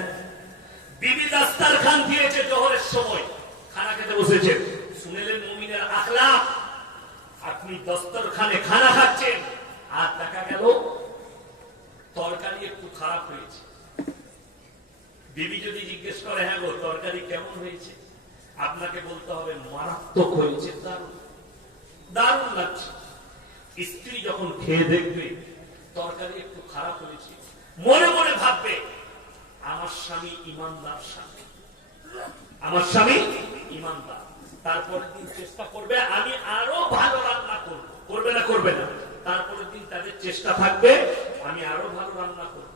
বিবি দাস্তারখান দিয়েছে জোহরের সময়, খানা খেতে বসেছেন, শুনেলেন মুমিনের আখলাক, আপনি দস্তরখানে খানা খাচ্ছেন আর দেখা গেল তরকারি একটু খারাপ হয়েছে। বিবি যদি জিজ্ঞেস করে হ্যাঁ গো তরকারি কেমন হয়েছে, আপনাকে বলতে হবে মারাত্মক হয়েছে, দারুণ দারুণ লাগছে। স্ত্রী যখন খেয়ে দেখবে তরকারি একটু খারাপ হয়েছে, মনে মনে ভাববে আমার স্বামী ইমানদার স্বামী, আমার স্বামী ইমানদার। তারপরের দিন চেষ্টা করবে আমি আরো ভালো রান্না করব, করবে না করবে না, তারপরের দিন তাদের চেষ্টা থাকবে আমি আরো ভালো রান্না করব।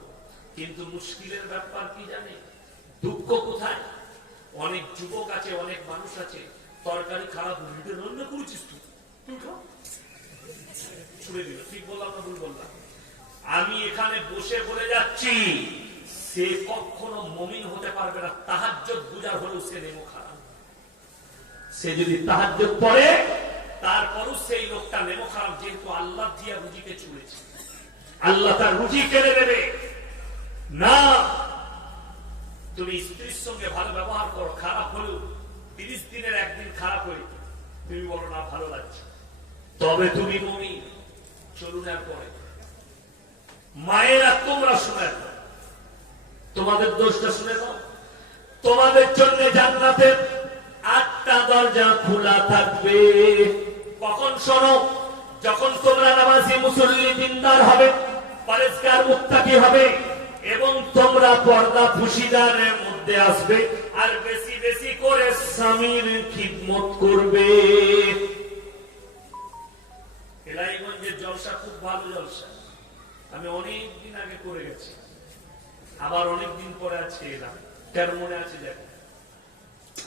কিন্তু মুশকিলের ব্যাপার কি জানে, দুঃখ কোথায়? অনেক যুবক আছে, অনেক মানুষ আছে, তরকারি খারাপ হলে রান্না করেছিস তুই খাও, ছুড়ে দিল। ঠিক বললাম না ভুল বললাম? আমি এখানে বসে বলে যাচ্ছি সে কখনো মুমিন হতে পারবে না, তাহাজ্জুদ গুজার হলেও সে নেমো খারাপ। সে যদি তাহাজ্জুদ পড়ে তারপরও সেই লোকটা নেমো খারাপ, যেহেতু আল্লাহ দিয়া রুজিকে ছুঁড়েছে, আল্লাহ তার রুজি কেড়ে নেবে না। তুমি স্ত্রীর সঙ্গে ভালো ব্যবহার করো, খারাপ হলেও 30 দিনের একদিন খারাপ হয়ে তুমি বলো না ভালো লাগছে, তবে তুমি মুমিন। চলুন এরপরে মায়েরা তোমরা শুনে দাও, তোমাদের দোষটা শুনে দাও। তোমাদের জন্য জান্নাতের 8টা দরজা খোলা থাকবে। কখন? শোনো, যখন তোমরা নামাজি মুসল্লি দিনদার হবে, পরেজগার মুত্তাকি হবে এবং তোমরা পর্দা ফুশিদারের মধ্যে আসবে আর বেশি বেশি করে স্বামীর খিদমত করবে। এলাইগঞ্জের জলসা খুব ভালো জলসা, আমি অনেক দিন আগে করে গেছি, আবার অনেক দিন পরে আছে এলাম। কেন মনে আছে দেখো,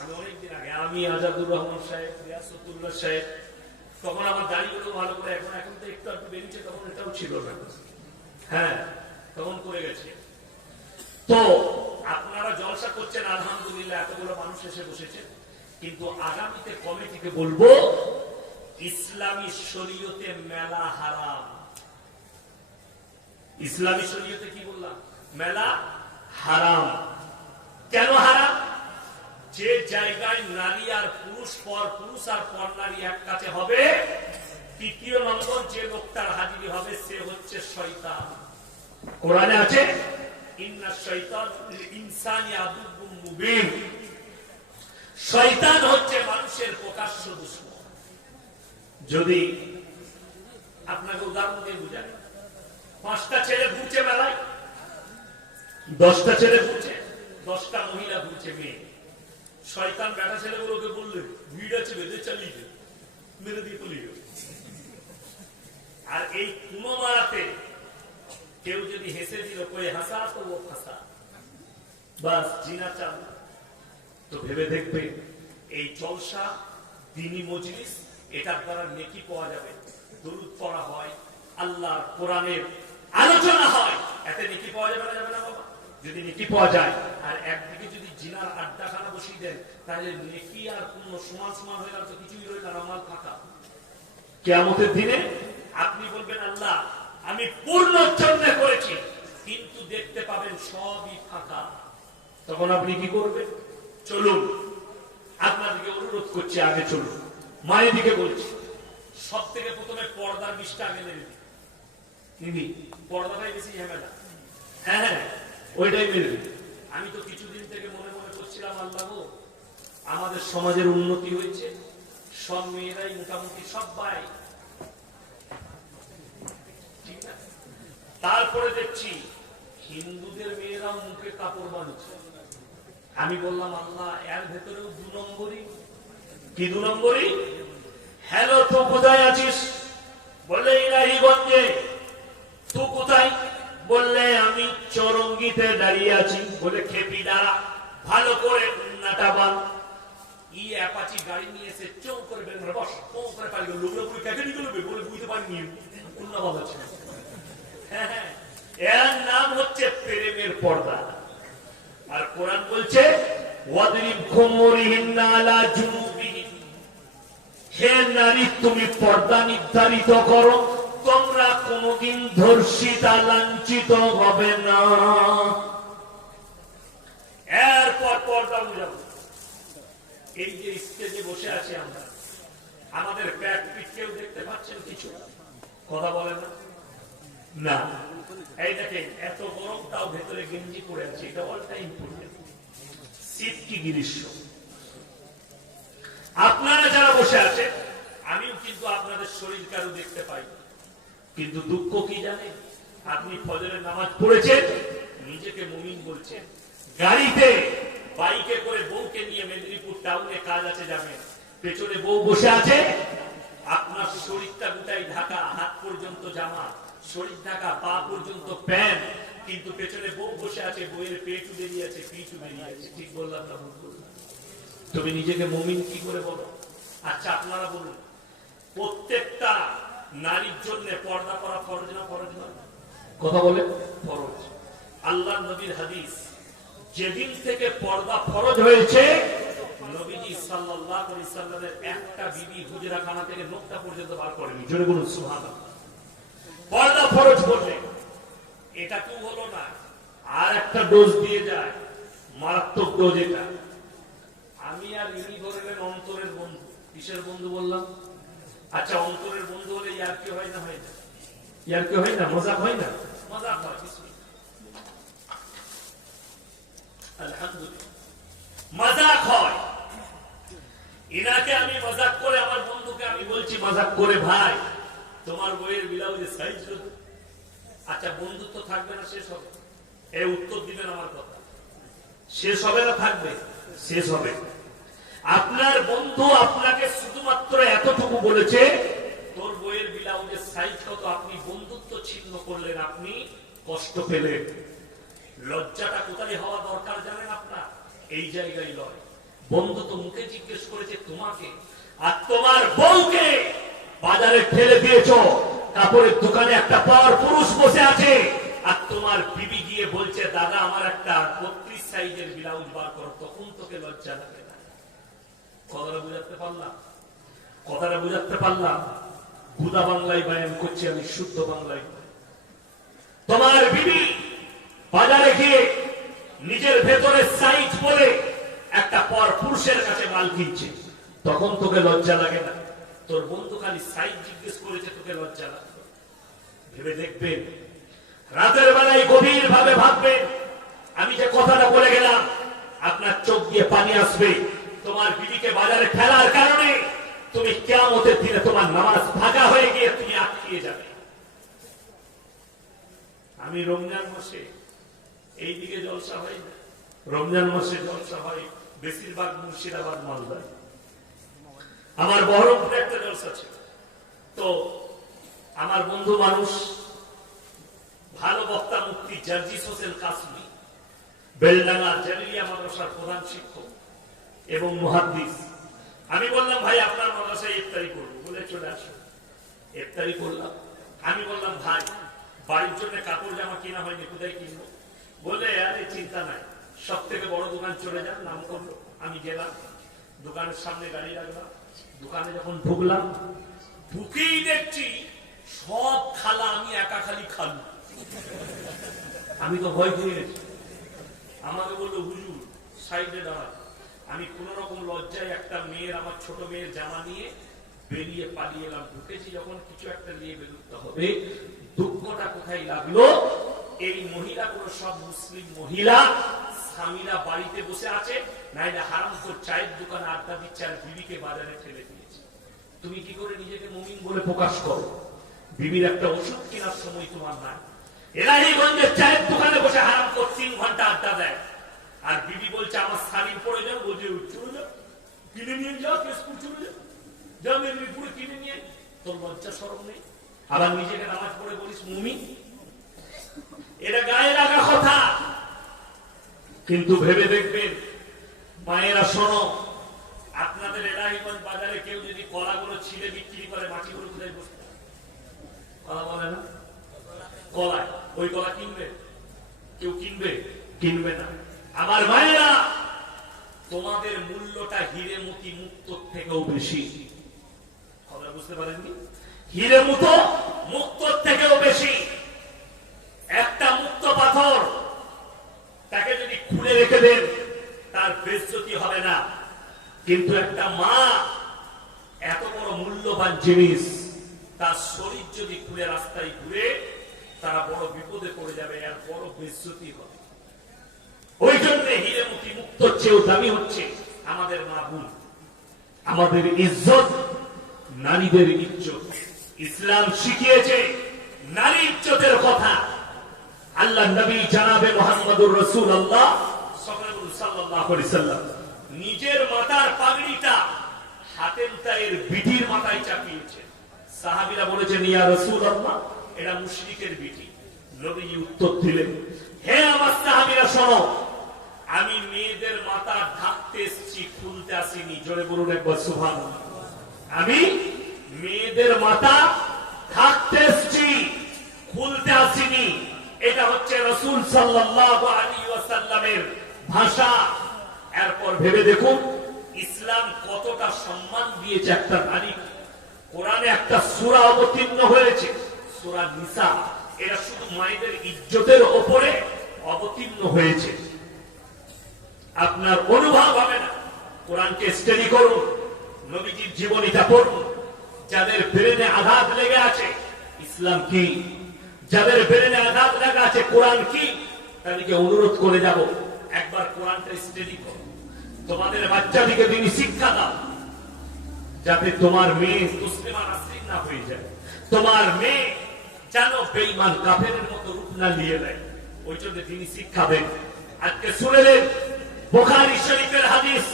আমি অনেকদিন আগে, আমি আজাদুর রহমান সাহেব, রিয়াসতুল্লাহ সাহেব, তখন আমার দাড়িগুলো ভালো করে, এখন এখন তো একটু একটু বেরিয়েছে, তখন এটাও ছিল না। হ্যাঁ, তখন করে গেছে। তো আপনারা জলসা করছেন আলহামদুলিল্লাহ, এতগুলো মানুষ এসে বসেছে, কিন্তু আগামীতে কমিটিকে বলবো ইসলামী শরীয়তে মেলা হারাম। ইসলামী শরীয়তে কি বললাম? মেলা হারাম। কেন হারাম? যে জায়গায় নারী আর পুরুষ পর পুরুষ আর পর নারী এক কাছে হবে, 3য় নম্বর যে লোকটার হাজিরি হবে সে হচ্ছে শয়তান। কোরআনে আছে ইন্না শাইতান লিল ইনসানি আদুউম মুবিন, শয়তান হচ্ছে মানুষের প্রকাশ্য দুশমন। যদি আপনাকে উদাহরণ দিয়ে বুঝাই, 5টা ছেলে ঘুরছে মেলায়, 10টা ছেলে ঘুরছে, 10টা মহিলা ঘুরছে মেয়ে। শয়তান বেটা ছেলেগুলোকে বললে ভিড় আছে বেঁধে চালিয়ে দে, মেরে দিয়ে পালিয়ে। আর এই কুনো মারাতে কেউ যদি হেসে দিল কই হাসা তো ও ফাঁসা, বাস জিনা চাল। তো ভেবে দেখবে এই জলসা দ্বীনি মজলিস, এটার দ্বারা নেকি পাওয়া যাবে। দরুদ পড়া হয়, আল্লাহর কোরআনের আলোচনা হয়, এতে নেকি পাওয়া যাবে না? যাবে না বাবা? যদি নেকি পাওয়া যায়, আর একদিকে যদি জিনার আড্ডাখানা বসিয়ে দেন, তাহলে নেকি আর কোন সমান সমান হয়ে গেল, তো কিছুই রইল না, আমাল ফাঁকা। কিয়ামতের দিনে আপনি বলবেন আল্লাহ আমি পূর্ণ জন্য করেছি, কিন্তু দেখতে পাবেন সবই ফাঁকা। তখন আপনি কি করবেন? চলুন আপনাদেরকে অনুরোধ করছি, আগে চলুন। মায়ের দিকে বলছি, সব থেকে প্রথমে পর্দার বিষটা আগে নেবে নিবি, পর্দাটাই বেশি ঝামেলা। হ্যাঁ হ্যাঁ, ওইটাই মেরবি। আমি তো কিছুদিন থেকে মনে মনে করছিলাম আল্লাহ গো, আমাদের সমাজের উন্নতি হয়েছে, সব মেয়েরাই মোটামুটি সব ভাই, ঠিক না? তারপরে দেখছি হিন্দুদের মেয়েরাও মুখে কাপড় বাঁধছে। আমি বললাম আল্লাহ এর ভেতরেও 2 নম্বরই। কি 2 নম্বরই? হ্যালো তো কোথায় আছিস? বলে ইলাহিগঞ্জে। তো কোথায়? বললে আমি চরঙ্গিতে দাঁড়িয়ে আছি। বলে খেপি দাঁড়া, ভালো করে উন্নাটা বাঁধ। ই অ্যাপাচি গাড়ি নিয়ে এসে চৌ করে বের করে বস, চৌ করে পালিয়ে গেল। লোকরা পুরো ক্যাকে নিয়ে গেল, বলে বুঝতে পারিনি উন্না বাঁধা ছিল। হ্যাঁ হ্যাঁ, এর নাম হচ্ছে প্রেমের পর্দা। আর কোরআন বলছে ওয়াদরিব খুমুরিহিন্না আলা জুনুবিহিন, হে নারী তুমি পর্দা নির্ধারিত করো, তোমরা কোনদিন ধর্ষিতা লাঞ্ছিত হবে না। এরপর পর্দা বুঝাবো। এই যে স্টেজে বসে আছি আমরা, আমাদের প্যাট পিট কেউ দেখতে পাচ্ছেন? কিছু কথা বলে না। না, এই দেখেন এত গরমটাও ভেতরে গেঞ্জি পরে আছে, এটা অল টাইম পরে। শীত কি গ্রীষ্ম? আপনারা যারা বসে আছেন, আমিও কিন্তু আপনাদের শরীর কারো দেখতে পাই, কিন্তু দুঃখ কি জানেন? আপনি ফজরের নামাজ পড়েছেন, নিজেকে মুমিন বলছেন, গাড়িতে বাইকে করে বউকে নিয়ে মেদিনীপুর টাউনে কাজ আছে যাবেন, পেছনে বউ বসে আছে, আপনার শরীরটা গোটাই ঢাকা, হাত পর্যন্ত জামা, শরীর ঢাকা, পা পর্যন্ত প্যান্ট, কিন্তু পেছনে বউ বসে আছে, বউয়ের পেটু বেরিয়ে আছে, পিঠু বেরিয়ে আছে। ঠিক বললাম না ভুল বললাম? তুমি নিজেকে মুমিন কি করে বলো? আচ্ছা আপনারা বলুন, প্রত্যেকটা নারীর জন্য পর্দা করা ফরজ না ফরজ না? কথা বলে ফরজ। আল্লাহ নবীর হাদিস, যেদিন থেকে পর্দা ফরজ হয়েছে, নবীজি সাল্লাল্লাহু আলাইহি সাল্লামের একটা বিবি হুজরাখানা থেকে নোকটা পর্যন্ত বার করেনি। জোরে বলুন সুবহানাল্লাহ। পর্দা ফরজ করলেন, এটা তো হলো না, আর একটা ডোজ দিয়ে যায়, মারাত্মক ডোজ এটা। আমি আর ইনি ধরলেন অন্তরের বন্ধু। কিসের বন্ধু বললাম? আচ্ছা, অন্তরের বন্ধু হলে ইয়ার কি হয় না? হয় না? ইয়ার কি হয় না? মজাক হয় না? মজাক হয়। আলহামদুলিল্লাহ, মজাক হয়। ইনাকে আমি মজাক করে, আমার বন্ধুকে আমি বলছি মজাক করে, ভাই তোমার বইয়ের ব্লাউজের সাইজ কত? আচ্ছা, বন্ধুত্ব থাকবে না শেষ হবে? এই উত্তর দিবেন আমার কথা। শেষ হবে না থাকবে? শেষ হবে। আপনার বন্ধু আপনাকে শুধুমাত্র এতটুকু বলেছে, তোর বইয়ের ব্লাউজের সাইজ কত? আপনি বন্ধুত্ব ছিন্ন করলেন, আপনি কষ্ট পেলেন। লজ্জাটা কোথায় হওয়া দরকার জানেন আপনার? এই জায়গায় লয়। বন্ধু তো মুখে জিজ্ঞেস করেছে তোমাকে, আর তোমার বউকে বাজারে ঠেলে দিয়েছ, কাপড়ের দোকানে একটা পর পুরুষ বসে আছে, আর তোমার বিবি গিয়ে বলছে দাদা আমার একটা 32 সাইজের ব্লাউজ বার করো, তখন তোকে লজ্জা লাগে না? কথাটা বুঝাতে পারলাম? কথাটা বুঝাতে পারলাম? বুদা বাংলায় বয়ান করছি আমি, শুদ্ধ বাংলায়। তোমার বিবি বাজারে গিয়ে নিজের ভেতরের সাইজ বলে একটা পর পুরুষের কাছে মাল কিনছে, তখন তোকে লজ্জা লাগে না? তোর বন্ধু খালি সাইজ জিজ্ঞেস করেছে, তোকে লজ্জা লাগবে? ভেবে দেখবেন, রাতের বেলায় গভীর ভাবে ভাববেন। আমি যে কথাটা বলে গেলাম, আপনার চোখ দিয়ে পানি আসবে। তোমার বিবিকে বাজারে ফেলার কারণে তুমি কিয়ামতের দিনে তোমার নামাজ ভাগা হয়ে গিয়ে তুমি আটকিয়ে যাবে। আমি রমজান মাসে এইদিকে জলসা হয় না, রমজান মাসে জলসা হয় বেশিরভাগ মুর্শিদাবাদ, মালদায়। আমার বহরমপুরে একটা জলসা ছিল, তো আমার বন্ধু মানুষ, ভালো বক্তা মুফতি জার্জিস হোসেন কাসমি, বেলডাঙ্গা জামিলিয়া মাদ্রাসার প্রধান শিক্ষক এবং মুহাদ্দিস। আমি বললাম ভাই আপনার মাদ্রাসায় ইফতারি করবো, বলে চলে আসো। ইফতারি করলাম। আমি বললাম ভাই বাড়ির জন্য কাপড় জামা কিনা হয়নি, কোথায় কিনবো? বলে আরে চিন্তা নাই, সব থেকে বড় দোকান চলে যান, নাম করলো। আমি গেলাম, দোকানের সামনে গাড়ি রাখলাম, দোকানে যখন ঢুকলাম, ঢুকেই দেখছি সব খালা, আমি একা খালি খালু। আমি তো ভয় পেয়ে গেছি। আমাকে বললো হুজুর সাইডে দাঁড়া। আমি কোন রকম লজ্জায় একটা মেয়ের, আমার ছোট মেয়ের জামা নিয়ে বেরিয়ে পালিয়ে এলাম। ঢুকেছি যখন, কিছু একটা নিয়ে বেরোতে হবে। দুঃখটা কোথায় লাগলো? এই মহিলা কোন সব মুসলিম মহিলা, স্বামীরা বাড়িতে বসে আছে, নাইলে হারামখোর চায়ের দোকানে আড্ডা দিচ্ছে, আর বিবিকে বাজারে ঠেলে দিয়েছে। তুমি কি করে নিজেকে মুমিন বলে প্রকাশ করো? বিবির একটা ওষুধ কেনার সময় তোমার নাই। এলাহিগঞ্জের চায়ের দোকানে বসে হারামখোর 3 ঘন্টা আড্ডা দেয়, আর বিবি বলছে আমার শাড়ির পরে যাও, বলছে চলে যাও, কিনে নিয়ে যাও, কেশপুর চলে যাও, যা মেদিনীপুরে কিনে নিয়ে। তোর লজ্জা শরম নেই? আবার নিজেকে নামাজ পড়ে বলিস মুমিন? এটা গায়ে লাগা কথা। কিন্তু ভেবে দেখবেন মায়েরা, শোনো, আপনাদের এলাহিগঞ্জ বাজারে কেউ যদি কলাগুলো ছিলে বিক্রি করে, মাটিগুলো কোথায় বসতে? কলা বলে না? কলায়। ওই কলা কিনবে? কেউ কিনবে? কিনবে না। আমার মায়েরা, তোমাদের মূল্যটা হিরে মতি মুক্তোর থেকেও বেশি। কথা বুঝতে পারেননি? হিরে মুক্তো মুক্তোর থেকেও বেশি। একটা মুক্ত পাথর তাকে যদি খুলে রেখে দেন, তার বেইজ্জতি হবে না। কিন্তু একটা মা এত বড় মূল্যবান জিনিস, তার শরীর যদি খুলে রাস্তায় ঘুরে, তারা বড় বিপদে পড়ে যাবে, আর বড় বেইজ্জতি হবে। ওই জন্য হীরেমতি মুক্ত চেয়েও দামি হচ্ছে আমাদের মা বোন, আমাদের ইজ্জত, নারীদের ইজ্জত। ইসলাম শিখিয়েছে নারী ইজ্জতের কথা। আল্লাহ নবী জানাবে মুহাম্মদুর রাসূলুল্লাহ সাল্লাল্লাহু আলাইহি সাল্লাম নিজের মাথার পাগড়িটা হাতেম তায়ের বিটির মাথায় চাপিয়েছে। সাহাবীরা বলেছেন, ইয়া রাসূলুল্লাহ, এটা মুশরিকের বিটি। নবীজি উত্তর দিলেন, হে আমার সাহাবীরা শোনো, আমি মেয়েদের মাথা ঢাকতে এসেছি, খুলতে আসিনি। জোরে বলুন একবার সুবহানাল্লাহ। আমি মেয়েদের মাথা ঢাকতে এসেছি, খুলতে আসিনি। এটা হচ্ছে রাসূল সাল্লাল্লাহু আলাইহি ওয়াসাল্লামের ভাষা। এরপর ভেবে দেখুন ইসলাম কতটা সম্মান দিয়েছে একটা নারী। কোরআনে একটা সূরা অবতীর্ণ হয়েছে, সূরা নিসা। এটা শুধু মায়েদের ইজ্জতের উপরে অবতীর্ণ হয়েছে। আপনার অনুভব হবে না। কোরআনকে স্টাডি করুন, নবীজির জীবনীটা পড়ুন। যাদের ব্রেনে আঘাত লেগে আছে ইসলাম কি, যাদের ব্রেনে আঘাত লেগে আছে কোরআন কি, তাদেরকে অনুরোধ করে যাব, একবার কোরআনটা স্টাডি করো। তোমাদের বাচ্চাদেরকে দিনই শিক্ষা দাও, যাতে তোমার মেয়ে মুসলিমা নাসরিন না হয়ে যায়, তোমার মেয়ে যেন বেঈমান কাফেরের মতো রূপ না নিয়ে নেয়। ওই জন্য দিনই শিক্ষা দেন। আজকে শুনে নেন বুখারী শরীফের হাদিস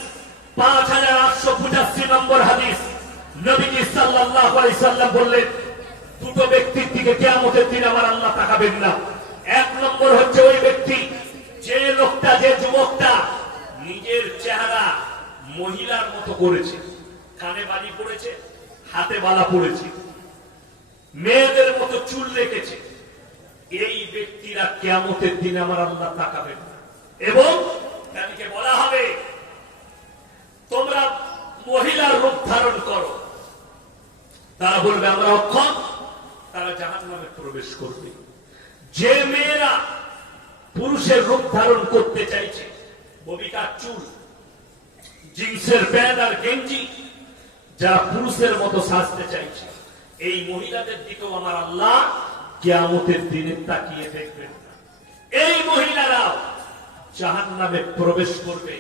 5885 নম্বর হাদিস। নবীজি সাল্লাল্লাহু আলাইহি সাল্লাম বললেন, দুটো ব্যক্তির দিকে কিয়ামতের দিন আমার আল্লাহ তাকাবেন না। এক নম্বর হচ্ছে ওই ব্যক্তি, যে লোকটা, যে যুবকটা নিজের চেহারা মহিলার মতো করেছে, কানে বালি পড়েছে, হাতে বালা পড়েছে, মেয়েদের মতো চুল রেখেছে। এই ব্যক্তিরা কিয়ামতের দিন আমার আল্লাহ তাকাবেন না। এবং তাদেরকে বলা হবে, তোমরা মহিলার রূপ ধারণ করো। তারা বলবে আমরা অক্ষম, তারা জাহান্নামে প্রবেশ করবে। যে মেয়েরা পুরুষের রূপ ধারণ করতে চাইছে, ববিকার চুল, জিন্সের প্যান্ট আর গেঞ্জি, যারা পুরুষের মতো সাজতে চাইছে, এই মহিলাদের দিকেও আমার আল্লাহ কিয়ামতের দিনে তাকিয়ে দেখবেন না। এই মহিলারাও জাহান্নামে প্রবেশ করবে।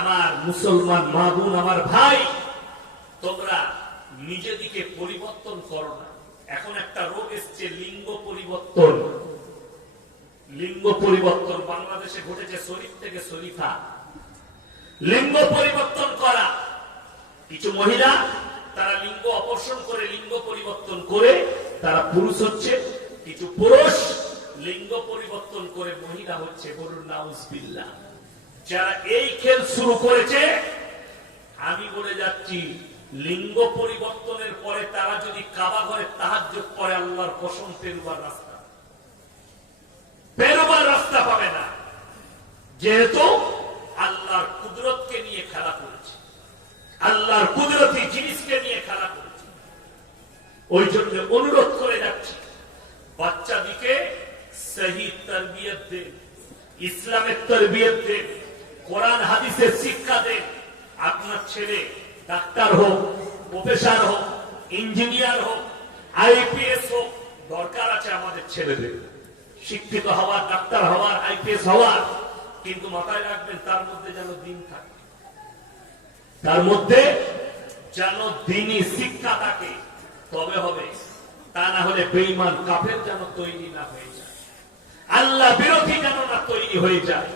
আমার মুসলমান মা বোন, আমার ভাই, তোমরা নিজেদিকে পরিবর্তন করো না। এখন একটা রোগ এসছে, লিঙ্গ পরিবর্তন। লিঙ্গ পরিবর্তন বাংলাদেশে ঘটেছে, শরীফ থেকে শরীফা। লিঙ্গ পরিবর্তন করা, কিছু মহিলা তারা লিঙ্গ অপসারণ করে, লিঙ্গ পরিবর্তন করে তারা পুরুষ হচ্ছে। কিছু পুরুষ লিঙ্গ পরিবর্তন করে মহিলা হচ্ছে। বলুন নাউজুবিল্লাহ। যারা এই খেল শুরু করেছে, আমি বলে যাচ্ছি, লিঙ্গ পরিবর্তনের পরে তারা যদি কাবা ঘরে তাহাজ্জুদ পড়ে, আল্লাহর কসম পেরুবার রাস্তা পাবে না। যেহেতু আল্লাহর কুদরতকে নিয়ে খেলা করেছে, আল্লাহর কুদরতি জিনিসকে নিয়ে খেলা করেছে। ওই জন্য অনুরোধ করে যাচ্ছি, বাচ্চাদিকে সহি তরবিয়ত দেন, ইসলামের তরবিয়ত দেন, কোরআন হাদিসের শিক্ষা দেন। আপনার ছেলে ডাক্তার হোক, প্রফেসর হোক, ইঞ্জিনিয়ার হোক, আইপিএস হোক, দরকার আছে আমাদের ছেলেদের শিক্ষিত হওয়ার, ডাক্তার হওয়ার, আইপিএস হওয়ার। কিন্তু মাথায় রাখবেন, তার মধ্যে যেন দিন থাকে, তার মধ্যে যেন দিনই শিক্ষা থাকে, তবে হবে। তা না হলে বেঈমান কাফের যেন তৈরি না হয়ে যায়, আল্লাহ বিরোধী যেন না তৈরি হয়ে যায়।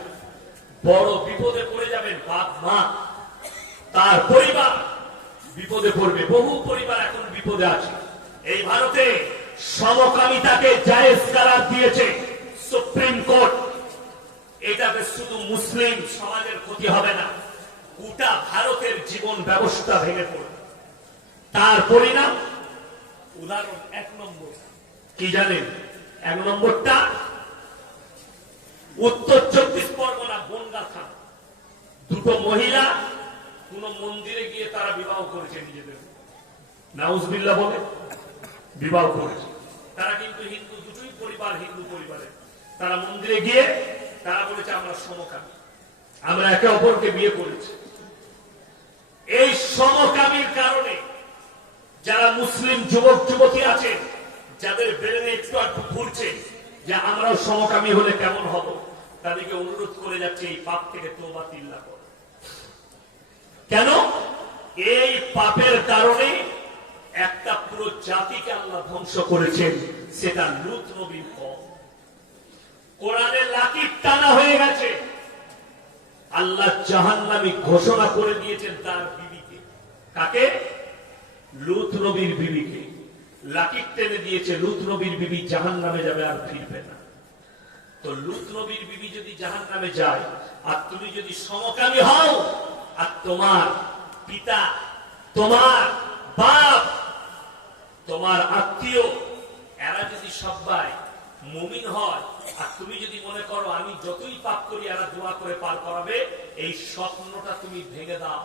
বড় বিপদে পড়ে যাবেন বাপ মা, তার পরিবার বিপদে পড়বে। বহু পরিবার এখন বিপদে আছে। এই ভারতে সমকামিতাকে জায়েজ করার দিয়েছে সুপ্রিম কোর্ট। এটাতে শুধু মুসলিম সমাজের ক্ষতি হবে না, গোটা ভারতের জীবন ব্যবস্থা ভেঙে পড়বে। তার পরিণাম, উদাহরণ এক নম্বর কি জানেন? এক নম্বরটা উত্তর 24 পরগনা বনগা থানা। দুটো মহিলা কোন মন্দিরে গিয়ে তারা বিবাহ করেছে, নিজেদের নাউজুবিল্লাহ বলে বিবাহ করেছে। তারা কিন্তু হিন্দু, দুটোই পরিবার হিন্দু পরিবারের। তারা মন্দিরে গিয়ে তারা বলেছে আমরা সমকামী। আমরা একে অপরকে বিয়ে করেছি। এই সমকামীর কারণে যারা মুসলিম যুবক যুবতী আছে, যাদের ব্রেনে একটু একটু ঘুরছে যে আমরাও সমকামী হলে কেমন হব, তাদেরকে অনুরোধ করে যাচ্ছে এই পাপ থেকে তওবা তিল্লা করো। কেন? এই পাপের কারণে একটা পুরো জাতিকে আল্লাহ ধ্বংস করেছেন, সেটা লূত নবীর কওম। কোরআনে লাকিব টানা হয়ে গেছে। আল্লাহ জাহান্নামী ঘোষণা করে দিয়েছেন তার বিবিকে। কাকে? লূত নবীর বিবিকে লাকিব টেনে দিয়েছে। লূত নবীর বিবি জাহান্নামে যাবে, আর ফিরবে না। তো লূত নবীর বিবি যদি জাহান্নামে যায়, আর তুমি যদি সমকামী হও, আর তোমার পিতা, তোমার বাপ, তোমার আত্মীয়, এরা যদি সবাই মুমিন হয়, আর তুমি যদি মনে করো আমি যতই পাপ করি এরা দোয়া করে পার করাবে, এই স্বপ্নটা তুমি ভেঙে দাও।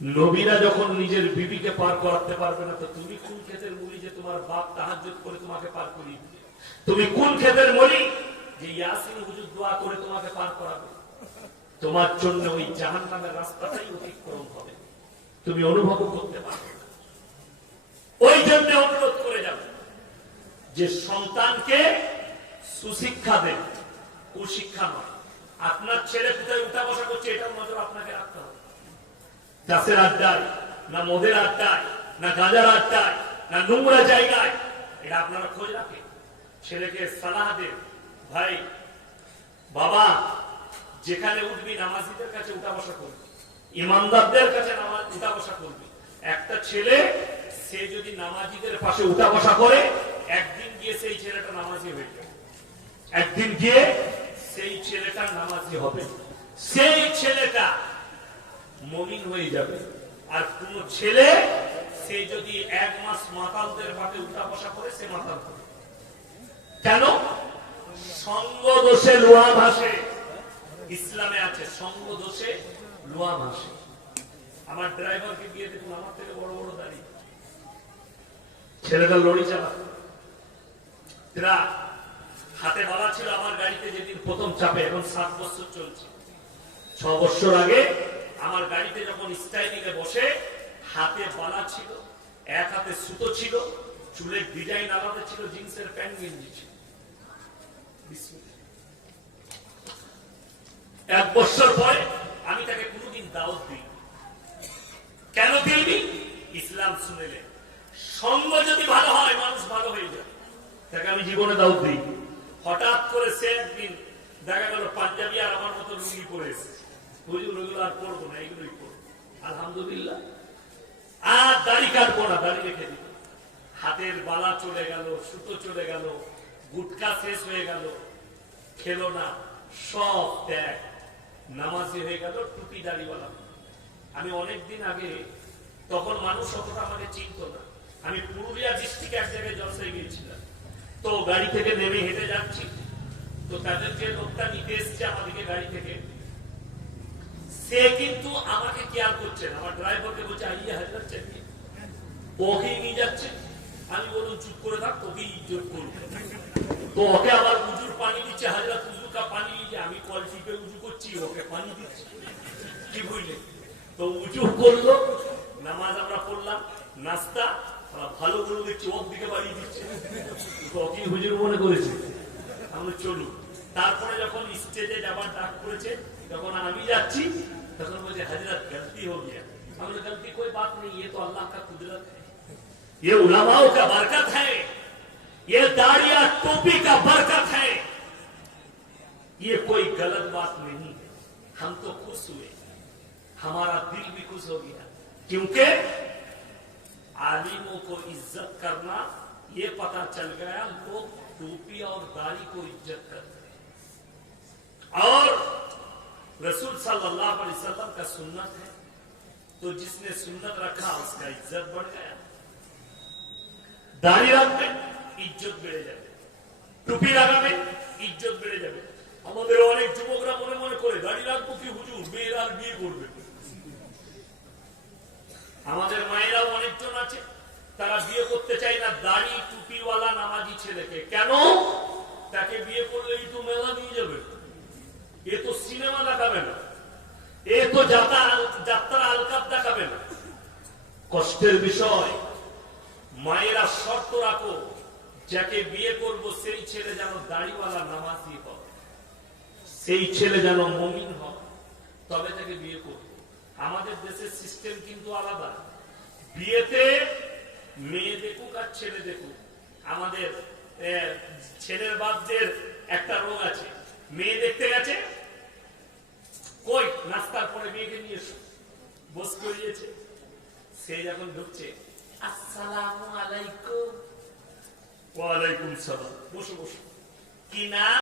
নবীরা যখন নিজের বিবিকে পার করাতে পারবে না, তো তুমি কোন ক্ষেতের মুড়ি যে তোমার বাপ তাহাজ্জুদ করে তোমাকে পার করিয়ে দিবে? তুমি কোন ক্ষেতের মুড়ি যে ইয়াসিন হুজুর দোয়া করে তোমাকে পার করাবে? তোমার জন্য ওই জাহান্নামের রাস্তাটাই অতিক্রম হবে, তুমি অনুভব করতে পারবে না। ওই জন্য অনুরোধ করে যাবে যে সন্তানকে সুশিক্ষা দেন, কুশিক্ষা নয়। আপনার ছেলে কোথায় উঠা বসা করছে, এটার নজর আপনাকে রাখতে হবে। চাষের আড্ডায়, না মদের আড্ডায়, না গাঁজার আড্ডায়, না নোংরা জায়গায়, এটা আপনারা খোঁজ রাখেন। ছেলেকে সালাহ দেন, ভাই বাবা যেখানে উঠবি নামাজিদের কাছে উঠা বসা করবি, ইমানদারদের কাছে উঠা বসা করবি। একটা ছেলে সে যদি নামাজিদের পাশে উঠা বসা করে, একদিন গিয়ে সেই ছেলেটা নামাজি হয়ে যাবে, একদিন গিয়ে সেই ছেলেটা নামাজি হবে, সেই ছেলেটা মুমিন হয়ে যাবে। আর কোন ছেলে সে যদি 1 মাস মাতালদের পাশে উঠা বসা করে, সে মাতাল হবে। কেন? সঙ্গ দোষে লোহা ভাসে। ইসলামে আছে সঙ্গ দোষে লোহা ভাসে। আমার ড্রাইভারকে গিয়ে দেখুন, আমার থেকে বড় বড় দাড়ি, ছেলেটা লরি চালাত, হাতে বালা ছিল আমার গাড়িতে যেদিন প্রথম চাপে। এখন 7 বছর চলছে। 6 বছর আগে আমার গাড়িতে যখন স্টাইলিং এ বসে, হাতে বালা ছিল, এক হাতে সুতো ছিল, চুলের ডিজাইন আলাদা ছিল, জিন্সের প্যান্ট গেঞ্জি ছিল। 1 বছর পরে আমি তাকে কোনদিন দাওয়াত দিই। কেন দিইনি? ইসলাম শুনেলে সঙ্গ যদি ভালো হয় মানুষ ভালো হয়ে যায়, তাকে আমি জীবনে দাওয়াত দিই। হঠাৎ করে সে একদিন দেখা গেল পাঞ্জাবি আর আমার মতো লুঙ্গি পরে এসেছে। হুজুর ওগুলো আর পড়বো না, এগুলোই পড়বো আলহামদুলিল্লাহ। আর দাড়ি কাটবো না, দাড়ি রেখে দিব। হাতের বালা চলে গেল, সুতো চলে গেল, গুটকা শেষ হয়ে গেল, খেলো না, সব ত্যাগ, নামাজি হয়ে গেল, টুপি দাড়িওয়ালা। আমি অনেকদিন আগে, তখন মানুষ অতটা আমাকে চিনত না, আমি পুরুলিয়া ডিস্ট্রিক্টে এক জায়গায় জলসায় গিয়েছিলাম। তো গাড়ি থেকে নেমে হেঁটে যাচ্ছি, তো তাদের যে লোকটা নিতে এসছে আমাদেরকে গাড়ি থেকে, সে কিন্তু আমাকে কেয়ার করছে না। আমার ড্রাইভারকে বলছে আইয়ে হাজরাত চালিয়ে, ওকে নিয়ে যাচ্ছে। আমি বলুন চুপ করে থাক, তোকে ইজ্জত করবো। তো ওকে আবার উজুর পানি দিচ্ছে, হাজরাত উজু কা পানি দিচ্ছে। আমি কল টিপে উজু করছি, ওকে পানি দিচ্ছি। কি বুঝলে? তো উজু করলো, নামাজ আমরা পড়লাম, নাস্তা ভালো করে দেখছি, ওর দিকে বাড়িয়ে দিচ্ছে। ওকে হুজুর মনে করেছে, আমরা চলুন। তারপরে যখন স্টেজে যাবার ডাক করেছে, যখন আমি যাচ্ছি, তখন বলছে हजरत गलती हो गया। हमने गलती कोई बात नहीं, ये तो अल्लाह का कुदरत है, ये उलमाओं का बरकत है, ये दाढ़िया टोपी का बरकत है, ये कोई गलत बात नहीं है। हम तो खुश हुए, हमारा दिल भी खुश हो गया, क्योंकि आलिमों को इज्जत करना ये पता चल गया, लोग टोपी और दाढ़ी को इज्जत करते हैं। और रसूल सल्लल्लाहु अलैहि वसल्लम का सुन्नत है, तो जिसने सुन्नत रखा उसका इज्जत बढ़ गया। दाढ़ी रखবে इज्जत বেড়ে যাবে, টুপি লাগাবে ইজ্জত বেড়ে যাবে। আমাদের অনেক যুবকরা মনে মনে করে দাড়ি রাখবো কি হুজুর, মেয়েরা বিয়ে করবে। আমাদের মায়েরাও অনেকজন আছে, তারা বিয়ে করতে চায় না দাড়ি টুপিওয়ালা নামাজি ছেলেকে। কেন? তাকে বিয়ে করলেই তো মেলা নিয়ে যাবে, এ তো সিনেমা দেখাবে না, এ তো যাত্রা আলকাপ দেখাবে না। কষ্টের বিষয়, মায়েরা শর্ত রাখো, যাকে বিয়ে করব সেই ছেলে যেন দাড়িওয়ালা নামাজি হয়, সেই ছেলে যেন মুমিন হয়, তবে তাকে বিয়ে করব। আমাদের দেশের সিস্টেম কিন্তু আলাদা। বিয়েতে মেয়ে দেখুক আর ছেলে দেখুক। আমাদের ছেলের বাপদের একটা রোগ আছে, মেয়ে দেখতে গেছে, কই নাস্তার পরে মেয়েকে নিয়ে এসো, বস করিয়েছে, সে যখন ঢুকছে, আসসালামু আলাইকুম, ওয়ালাইকুম সালাম, বসো বসো, কি নাম?